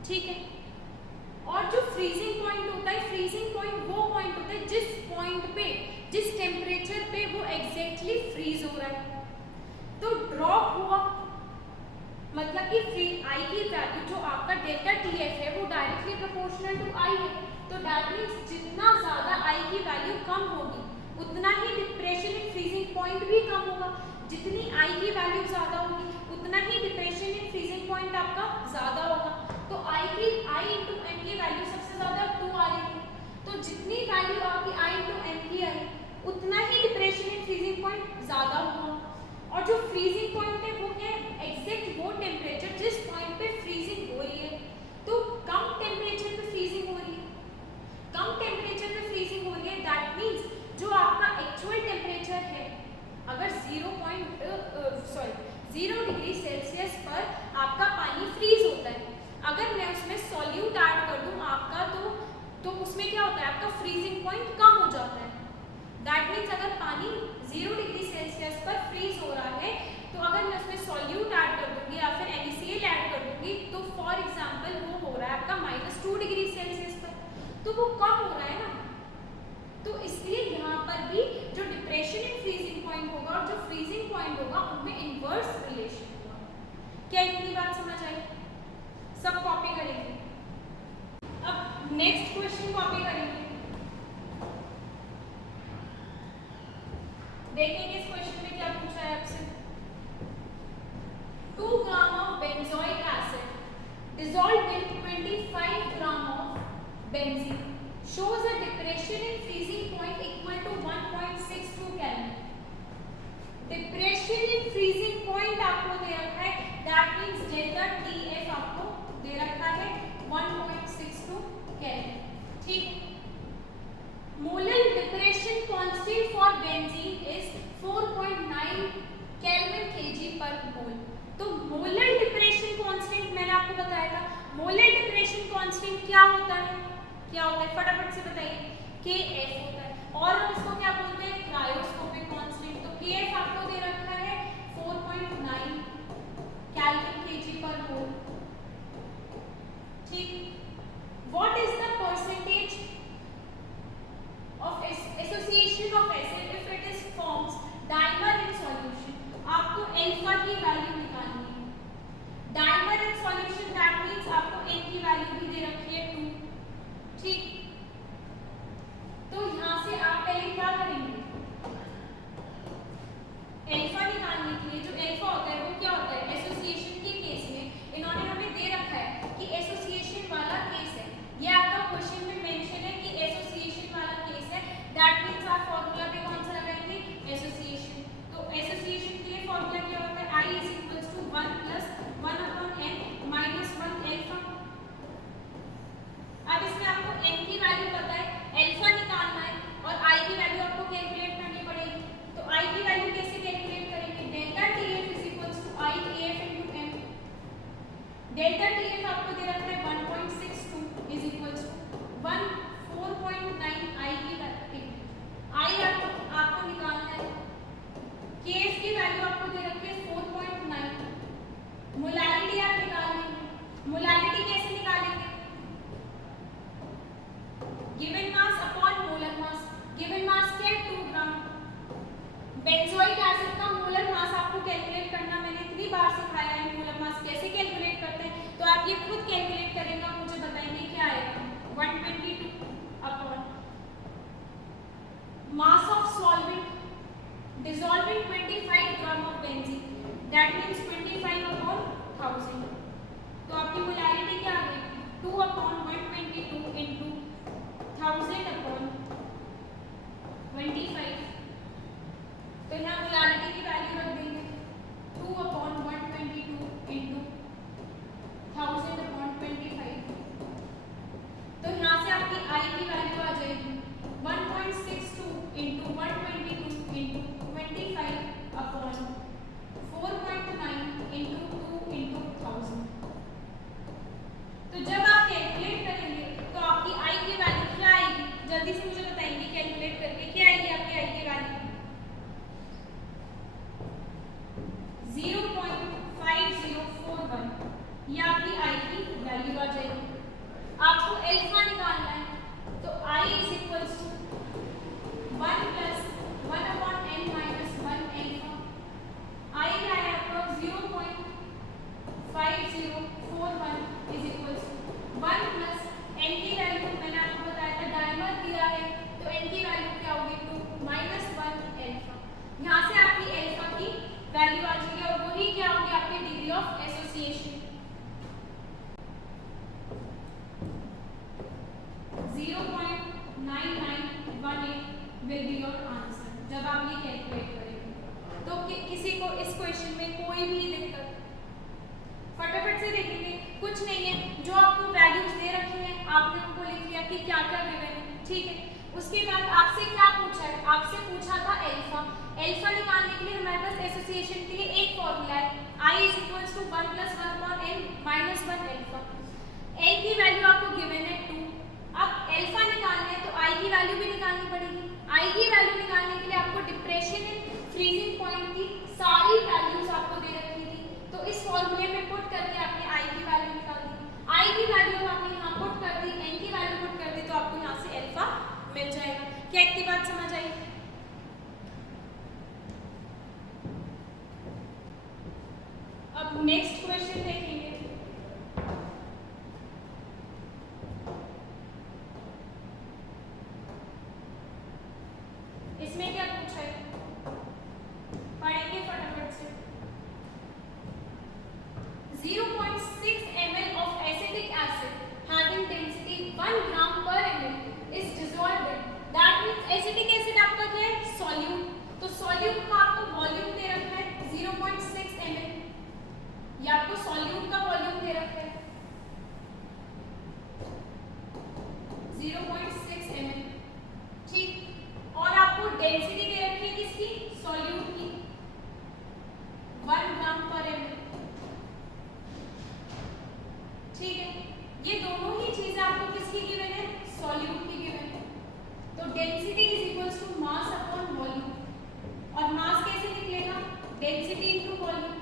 ठीक है। और जो फ्रीजिंग पॉइंट होता है, फ्रीजिंग पॉइंट वो पॉइंट होता है जिस पॉइंट पे, जिस टेम्परेचर पे वो एग्जैक्टली फ्रीज हो रहा है। तो ड्रॉप हुआ मतलब कि फ्री आई की वैल्यू जो आपका डेल्टा TF है वो डायरेक्टली प्रोपोर्शनल टू आई है। तो दैट मींस जितना ज्यादा आई की वैल्यू कम होगी उतना ही डिप्रेशन इन फ्रीजिंग पॉइंट भी कम होगा। जितनी आई की वैल्यू ज्यादा होगी उतना ही डिप्रेशन इन फ्रीजिंग पॉइंट आपका ज्यादा होगा। तो आई × m की वैल्यू सबसे ज्यादा 2 आ रही थी, तो जितनी वैल्यू आपकी i × m की आई उतना ही डिप्रेशन इन फ्रीजिंग पॉइंट ज्यादा होगा। और जो फ्रीजिंग पॉइंट है वो क्या है? एग्जैक्ट वो टेम्परेचर जिस पॉइंट पे फ्रीजिंग हो रही है। तो कम टेम्परेचर पे फ्रीजिंग हो रही है, कम टेम्परेचर पे फ्रीजिंग हो रही है, दैट मींस जो आपका एक्चुअल टेम्परेचर है, अगर 0 डिग्री सेल्सियस पर आपका पानी फ्रीज होता है, अगर मैं उसमें सॉल्यूट ऐड कर दूं आपका तो उसमें क्या होता है? आपका फ्रीजिंग पॉइंट कम हो जाता है। दैट मीन्स अगर पानी 0 डिग्री सेल्सियस पर फ्रीज हो रहा है तो अगर मैं उसमें सॉल्यूट ऐड कर दूंगी या फिर NaCl ऐड कर दूंगी तो फॉर एग्जांपल वो हो रहा है आपका -2 डिग्री सेल्सियस पर, तो वो कम हो रहा है ना। तो इसलिए यहाँ पर भी जो depression in freezing point point होगा और जो फ्रीजिंग पॉइंट होगा उनमें इनवर्स रिलेशन होगा। क्या इतनी बात समझ आई? सब कॉपी करेंगे। अब नेक्स्ट क्वेश्चन कॉपी करेंगे। देखेंगे इस क्वेश्चन में क्या पूछा है आपसे। 2 gram of benzoic acid dissolved in 25 gram of benzene shows a depression in freezing point equal to 1.62 Kelvin. Depression in freezing point आपको दे रखा है, that means delta TF आपको दे रखा है 1.62 Kelvin। ठीक। Molar depression constant for benzene is 4.9 Kelvin kg per mole। तो मोलर डिप्रेशन कांस्टेंट मैंने आपको बताया था। मोलर डिप्रेशन कांस्टेंट क्या होता है? क्या होता है फटाफट से बताइए। Kf होता है और हम इसको क्या बोलते हैं? Cryoscopic constant. तो Kf आपको दे रखा है 4.9 केल्विन केजी पर मोल। ठीक। What is the percentage of association of acid if it is forms dimer in solution? आपको अल्फा की वैल्यू निकालनी है। Dimer in solution that means आपको n की वैल्यू भी दे रखी है 2। ठीक। तो यहां से आप पहले क्या करेंगे? अल्फा निकालने के लिए जो अल्फा होता है वो क्या होता है? एसोसिएशन के केस में इन्होंने हमें दे रखा है कि एसोसिएशन वाला केस है। ये आपका क्वेश्चन में मेंशन है कि एसोसिएशन वाला केस है, दैट मींस आप फार्मूला पे कौन सा लगाएंगे? एसोसिएशन। तो एसोसिएशन के लिए फार्मूला क्या होता है? I is equals to 1 plus 1 upon n minus 1 alpha. अब इसमें आपको n की वैल्यू पता है, अल्फा निकालना है और I की वैल्यू आपको कैलकुलेट करनी पड़ेगी। तो I की वैल्यू कैसे कैलकुलेट करेंगे? Delta TF is equals to I AF into m। Delta TF आपको दे रखा है 1.62 is equals to 4.9 I की वैल्यू। I आपको निकालना है। Kf की वैल्यू आपको दे रखी है 4.9। मोलारिटी आप निकाल लेंगे। मोलारिटी कैसे निकालेंगे? Given mass upon molar mass. Given mass क्या है? 2 ग्राम। बेंजोइक एसिड का मोलर मास आपको कैलकुलेट करना मैंने इतनी बार सिखाया है। मोलर मास कैसे कैलकुलेट करते हैं तो आप ये खुद कैलकुलेट करेंगे, मुझे बताएंगे क्या आएगा। 122 upon mass of solvent dissolving 25 gram of benzene, that means 25 upon 1000। तो आपकी मोलारिटी क्या आ गई? 2 upon 122 into 1000 upon 25। तो यहाँ मोलारिटी की वैल्यू रख देंगे 2 upon 122 into 1000 upon 25। तो यहाँ से आपकी I की वैल्यू आ जाएगी 1.62 into 122 into 25 upon 4.9 into 2 into 1000। तो जब आप कैलकुलेट करेंगे तो आपकी I की वैल्यू क्या आएगी? जल्दी से मुझे बताएंगे कैलकुलेट करके क्या आएगी आपकी I की वैल्यू? 0.5041। ये आपकी I की वैल्यू आ जाएगी। आपको अल्फा निकालना है तो I is equals to 1 plus 1 upon n minus 1 alpha. I क्या है आपका? 0.5041 is equals to 1 plus n की वैल्यू मैंने आपको बताया था डाइमर दिया है तो n की वैल्यू क्या होगी? 2 minus 1 अल्फा। यहाँ से आपकी अल्फा की वैल्यू आ जाएगी और वही क्या होगी? आपकी degree of association 0.9918 will be your answer जब आप ये कैलकुलेट करेंगे। तो किसी को इस क्वेश्चन में कोई भी दिक्कत? फटाफट से देखेंगे। कुछ नहीं है, जो आपको वैल्यूज दे रखी हैं आपने उनको लिख लिया कि क्या क्या गिवन है। ठीक है। उसके बाद आपसे क्या पूछा है? आपसे पूछा था अल्फा। अल्फा निकालने के लिए हमारे पास एसोसिएशन के लिए एक फॉर्मूला है I is equals to 1 plus 1 upon n minus 1 alpha. n की वैल्यू आपको गिवन है 2। अब अल्फा निकालना है तो I की वैल्यू भी निकालनी पड़ेगी। I की वैल्यू निकालने के लिए आपको डिप्रेशन इन फ्रीजिंग पॉइंट की सारी वैल्यूज आपको दे रखी थी, तो इस फॉर्मूले में पुट करके आपने I की वैल्यू निकाल दी। I की वैल्यू आपने यहाँ पुट कर दी, n की वैल्यू पुट कर दी, तो आपको यहाँ से अल्फा मिल जाएगा। क्या इतनी बात समझ आई? नेक्स्ट क्वेश्चन देखेंगे। इसमें क्या पूछा है, पढ़ेंगे फटाफट से। 0.6 ml of acetic acid having density 1 gram per ml is dissolved in, that means acetic acid आपका क्या है, सॉल्यूट। तो सॉल्यूट का आपको वॉल्यूम दे रखा है 0.6 ml, ये आपको सॉल्यूट का वॉल्यूम दे रखा है 0.6 ml, ठीक। और आपको डेंसिटी दे रखी है किसकी, सॉल्यूट की, 1 ग्राम पर ml, ठीक है। ये दोनों ही चीजें आपको किसकी गिवन है, सॉल्यूट की गिवन है। तो density is equals to mass upon volume, और मास कैसे निकलेगा, डेंसिटी इनटू वॉल्यूम।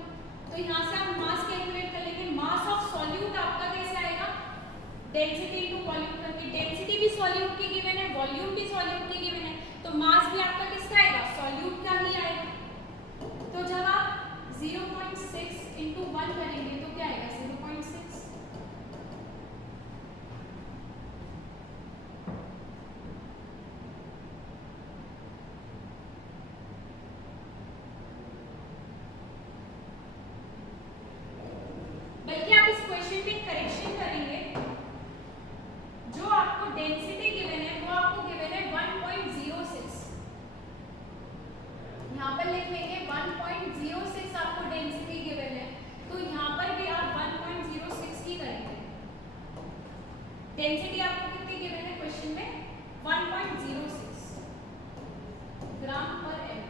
तो यहाँ से आप मास कैलकुलेट कर लेंगे, मास ऑफ सॉल्यूट आपका कैसे आएगा, डेंसिटी इनटू वॉल्यूम करके। डेंसिटी भी सॉल्यूट की गिवन है, वॉल्यूम भी सॉल्यूट की गिवन है, तो मास भी आपका किसका आएगा, सॉल्यूट का ही आएगा। तो जब आप 0.6 इंटू 1 करेंगे तो क्या आएगा, 0.6। बल्कि आप इस क्वेश्चन में करेक्शन करेंगे, जो आपको डेंसिटी गिवन है वो आपको गिवन है 1.06, यहाँ पर लिख लेंगे 1.06 आपको डेंसिटी गिवन है, तो यहाँ पर भी आप 1.06 ही करेंगे। डेंसिटी आपको कितनी गिवन है क्वेश्चन में, 1.06 ग्राम पर एम,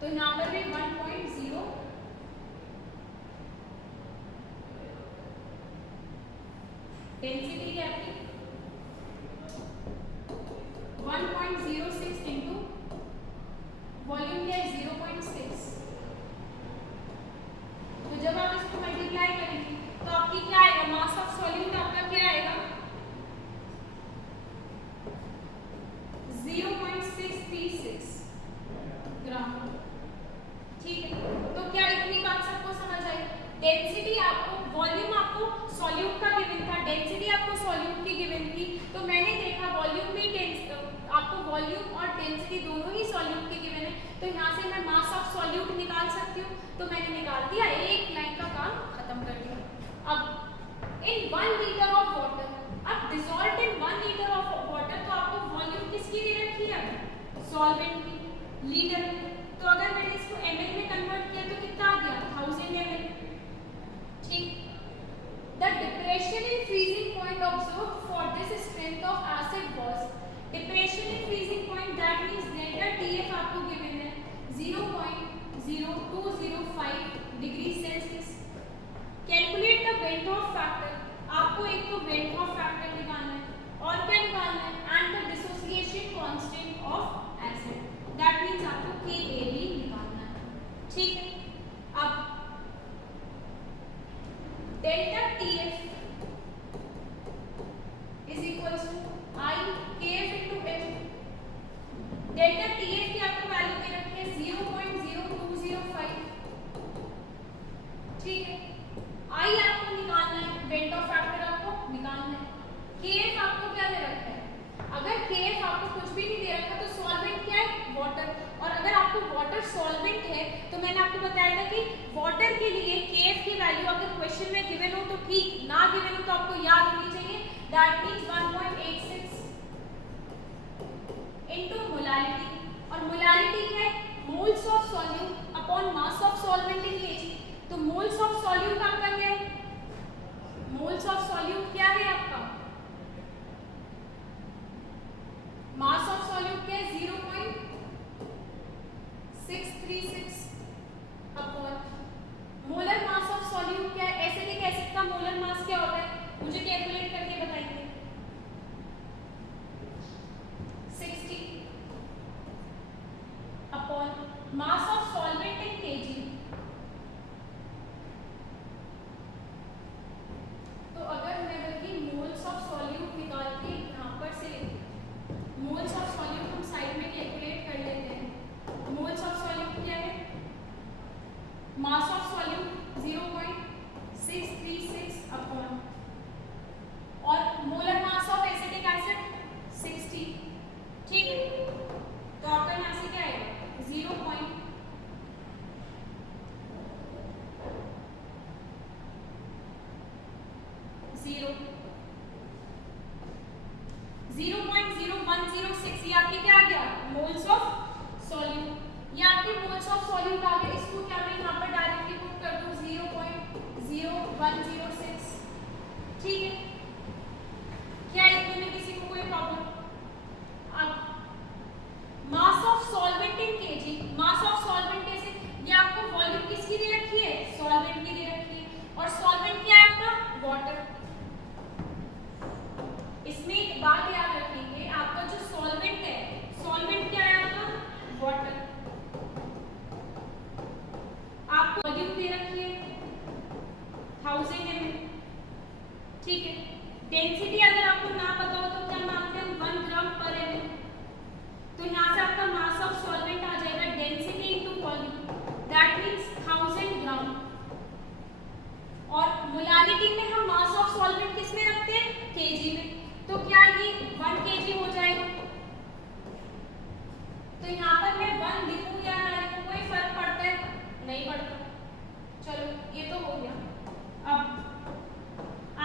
तो यहाँ पर भी 1.0 डेंसिटी क्या आपकी 1.06 इंटू वॉल्यूम क्या है 0.6। तो जब आप इसको मल्टीप्लाई करेंगे तो आपकी क्या आएगा, मास ऑफ सॉल्यूट आपका क्या आएगा, 0.636 ग्राम, ठीक है। तो क्या इतनी बात सबको समझ आई, डेंसिटी आपको, वॉल्यूम आपको सॉल्यूट का गिवन था, डेंसिटी आपको सॉल्यूट की गिवन थी, तो मैंने देखा वॉल्यूम भी आपको वॉल्यूम और डेंसिटी दोनों ही सॉल्यूट की गिवन है, तो यहाँ से मैं मास ऑफ सॉल्यूट निकाल सकती हूँ, तो मैंने निकाल दिया, एक लाइन का काम खत्म कर दिया। अब इन 1 लीटर ऑफ वाटर, अब dissolve in 1 litre of water, तो आपको वॉल्यूम किसकी दे रखी है, सॉल्वेंट की, लीटर में। तो अगर मैंने इसको ml में कन्वर्ट किया तो कितना आ गया, 1000 ml, ठीक। The depression in freezing point observed for this strength of acid was, depression in freezing point, that means delta TF आपको given है 0.0205 degree Celsius. Calculate the Van Hoff factor, आपको एक तो Van Hoff factor निकालना है और क्या निकालना है, and the dissociation constant of acid, that means आपको KAB निकालना है, ठीक है। अब delta TF is equals to I KF into M। Delta TF की आपको वैल्यू दे रखी है 0.0205, ठीक है। I आपको निकालना है, वेन हॉफ फैक्टर आपको निकालना है, KF आपको क्या दे रखा है, अगर KF आपको कुछ भी नहीं दे रखा तो सॉल्वेंट क्या है, वाटर, और अगर आपको वाटर सॉल्वेंट है तो मैंने आपको बताया था कि वाटर के लिए KF की वैल्यू अगर क्वेश्चन में गिवन हो तो ठीक, ना गिवन हो तो आपको याद होनी चाहिए, दैट मींस 1.86 इनटू मोलारिटी, और मोलारिटी क्या है, moles of solute upon mass of solvent in KG. तो मोल्स ऑफ सॉल्यूट आपका क्या है, मोल्स ऑफ सॉल्यूट क्या है आपका, मास ऑफ सॉल्यूट क्या है 0.636 upon molar mass of solute क्या है, एसिटिक एसिड का मोलर मास क्या होता है, मुझे कैलकुलेट करके बताएंगे, 60 upon mass of solvent in KG. तो अगर मैं बल्कि मोल्स ऑफ सॉल्यूट निकाल के यहाँ पर से मोल्स ऑफ सॉल्यूट हम साइड में कैलकुलेट कर लेते हैं। मोल्स ऑफ सॉल्यूट क्या है, आपको वॉल्यूम दे रखी है 1000 ml, ठीक है। डेंसिटी अगर आपको ना पता हो तो क्या मानते हैं 1 ग्राम पर ml, तो यहाँ से आपका मास ऑफ सॉल्वेंट आ जाएगा density into volume, that means 1000 ग्राम। और मोलारिटी में हम मास ऑफ सॉल्वेंट किस में रखते हैं, केजी में, तो क्या ये 1 केजी हो जाएगा। तो यहाँ पर मैं 1 लिखूं या ना लिखूं कोई फर्क पड़ता है, नहीं पड़ता। चलो ये तो हो गया। अब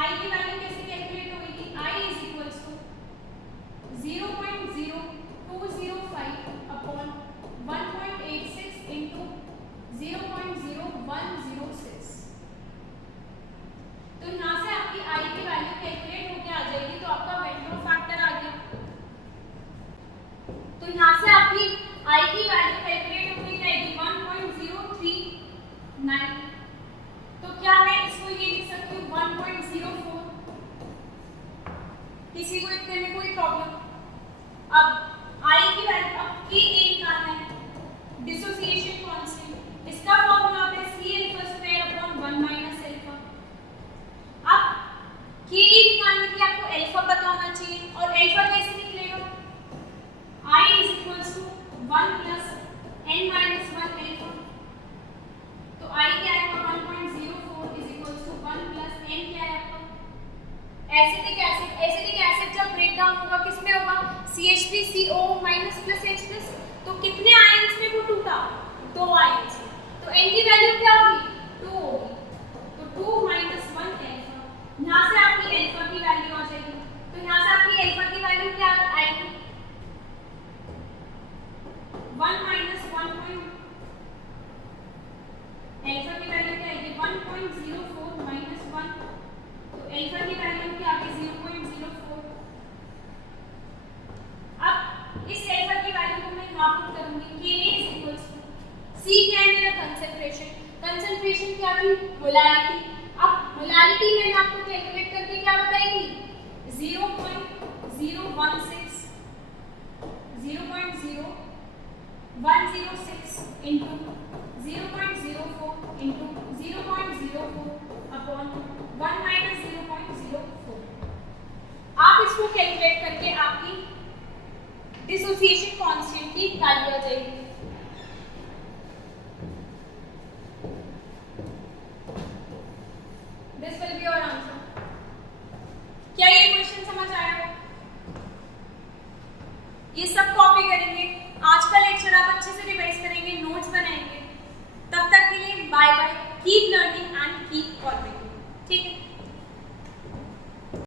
I की वैल्यू कैसे कैलकुलेट होगी, I is equals to 0.0205 upon 1.86 into 0.0106। तो यहाँ से आपकी I की वैल्यू कैलकुलेट होके आ जाएगी, तो आपका वेंडोर फैक्टर आ गया। तो यहाँ से आपकी I की वैल्यू कैलकुलेट होके जाएगी 1.039। तो क्या मैं इसको ये लिख सकती हूँ 1.04, किसी को इतने में कोई प्रॉब्लम। अब I की वैल्यू, अब Ka निकालना है, डिसोसिएशन कांस्टेंट, इसका फॉर्मूला है C alpha square upon 1 minus alpha. अब Ka निकालने के लिए आपको अल्फा पता होना चाहिए, और अल्फा कैसे निकलेगा, I is equals to 1 plus n minus 1 alpha. तो I क्या आएगा 1.04 is equals to 1 plus n क्या है आपका एसिटिक एसिड। एसिटिक एसिड जब ब्रेक डाउन होगा किस में होगा, CH3CO minus plus H plus. तो कितने आयंस में वो टूटा, 2 आयंस में। तो n की वैल्यू क्या होगी, 2 होगी। तो 2 माइनस 1 अल्फा, यहाँ से आपकी अल्फा की वैल्यू आ जाएगी। तो यहाँ से आपकी अल्फा की वैल्यू क्या आएगी, 1 माइनस 1 अल्फा की वैल्यू क्या आएगी 1.04 माइनस 1, तो अल्फा की वैल्यू क्या आ गई 0.04। अब इस अल्फा की वैल्यू को मैं यहाँ पुट करूंगी, Ka is equals to C क्या है मेरा कंसंट्रेशन, कंसंट्रेशन क्या थी मोलारिटी। अब मोलारिटी मैंने आपको कैलकुलेट करके क्या बताएगी 0.016 into 0.04 into 0.04 upon 1 minus 0.04। आप इसको कैलकुलेट करके आपकी डिसोसिएशन कांस्टेंट की वैल्यू आ जाएगी। This will be your answer. क्या ये क्वेश्चन समझ आया हो? ये सब कॉपी करेंगे, आज का लेक्चर आप अच्छे से रिवाइज करेंगे, नोट्स बनाएंगे। तब तक के लिए bye bye, keep learning and keep copying, ठीक है।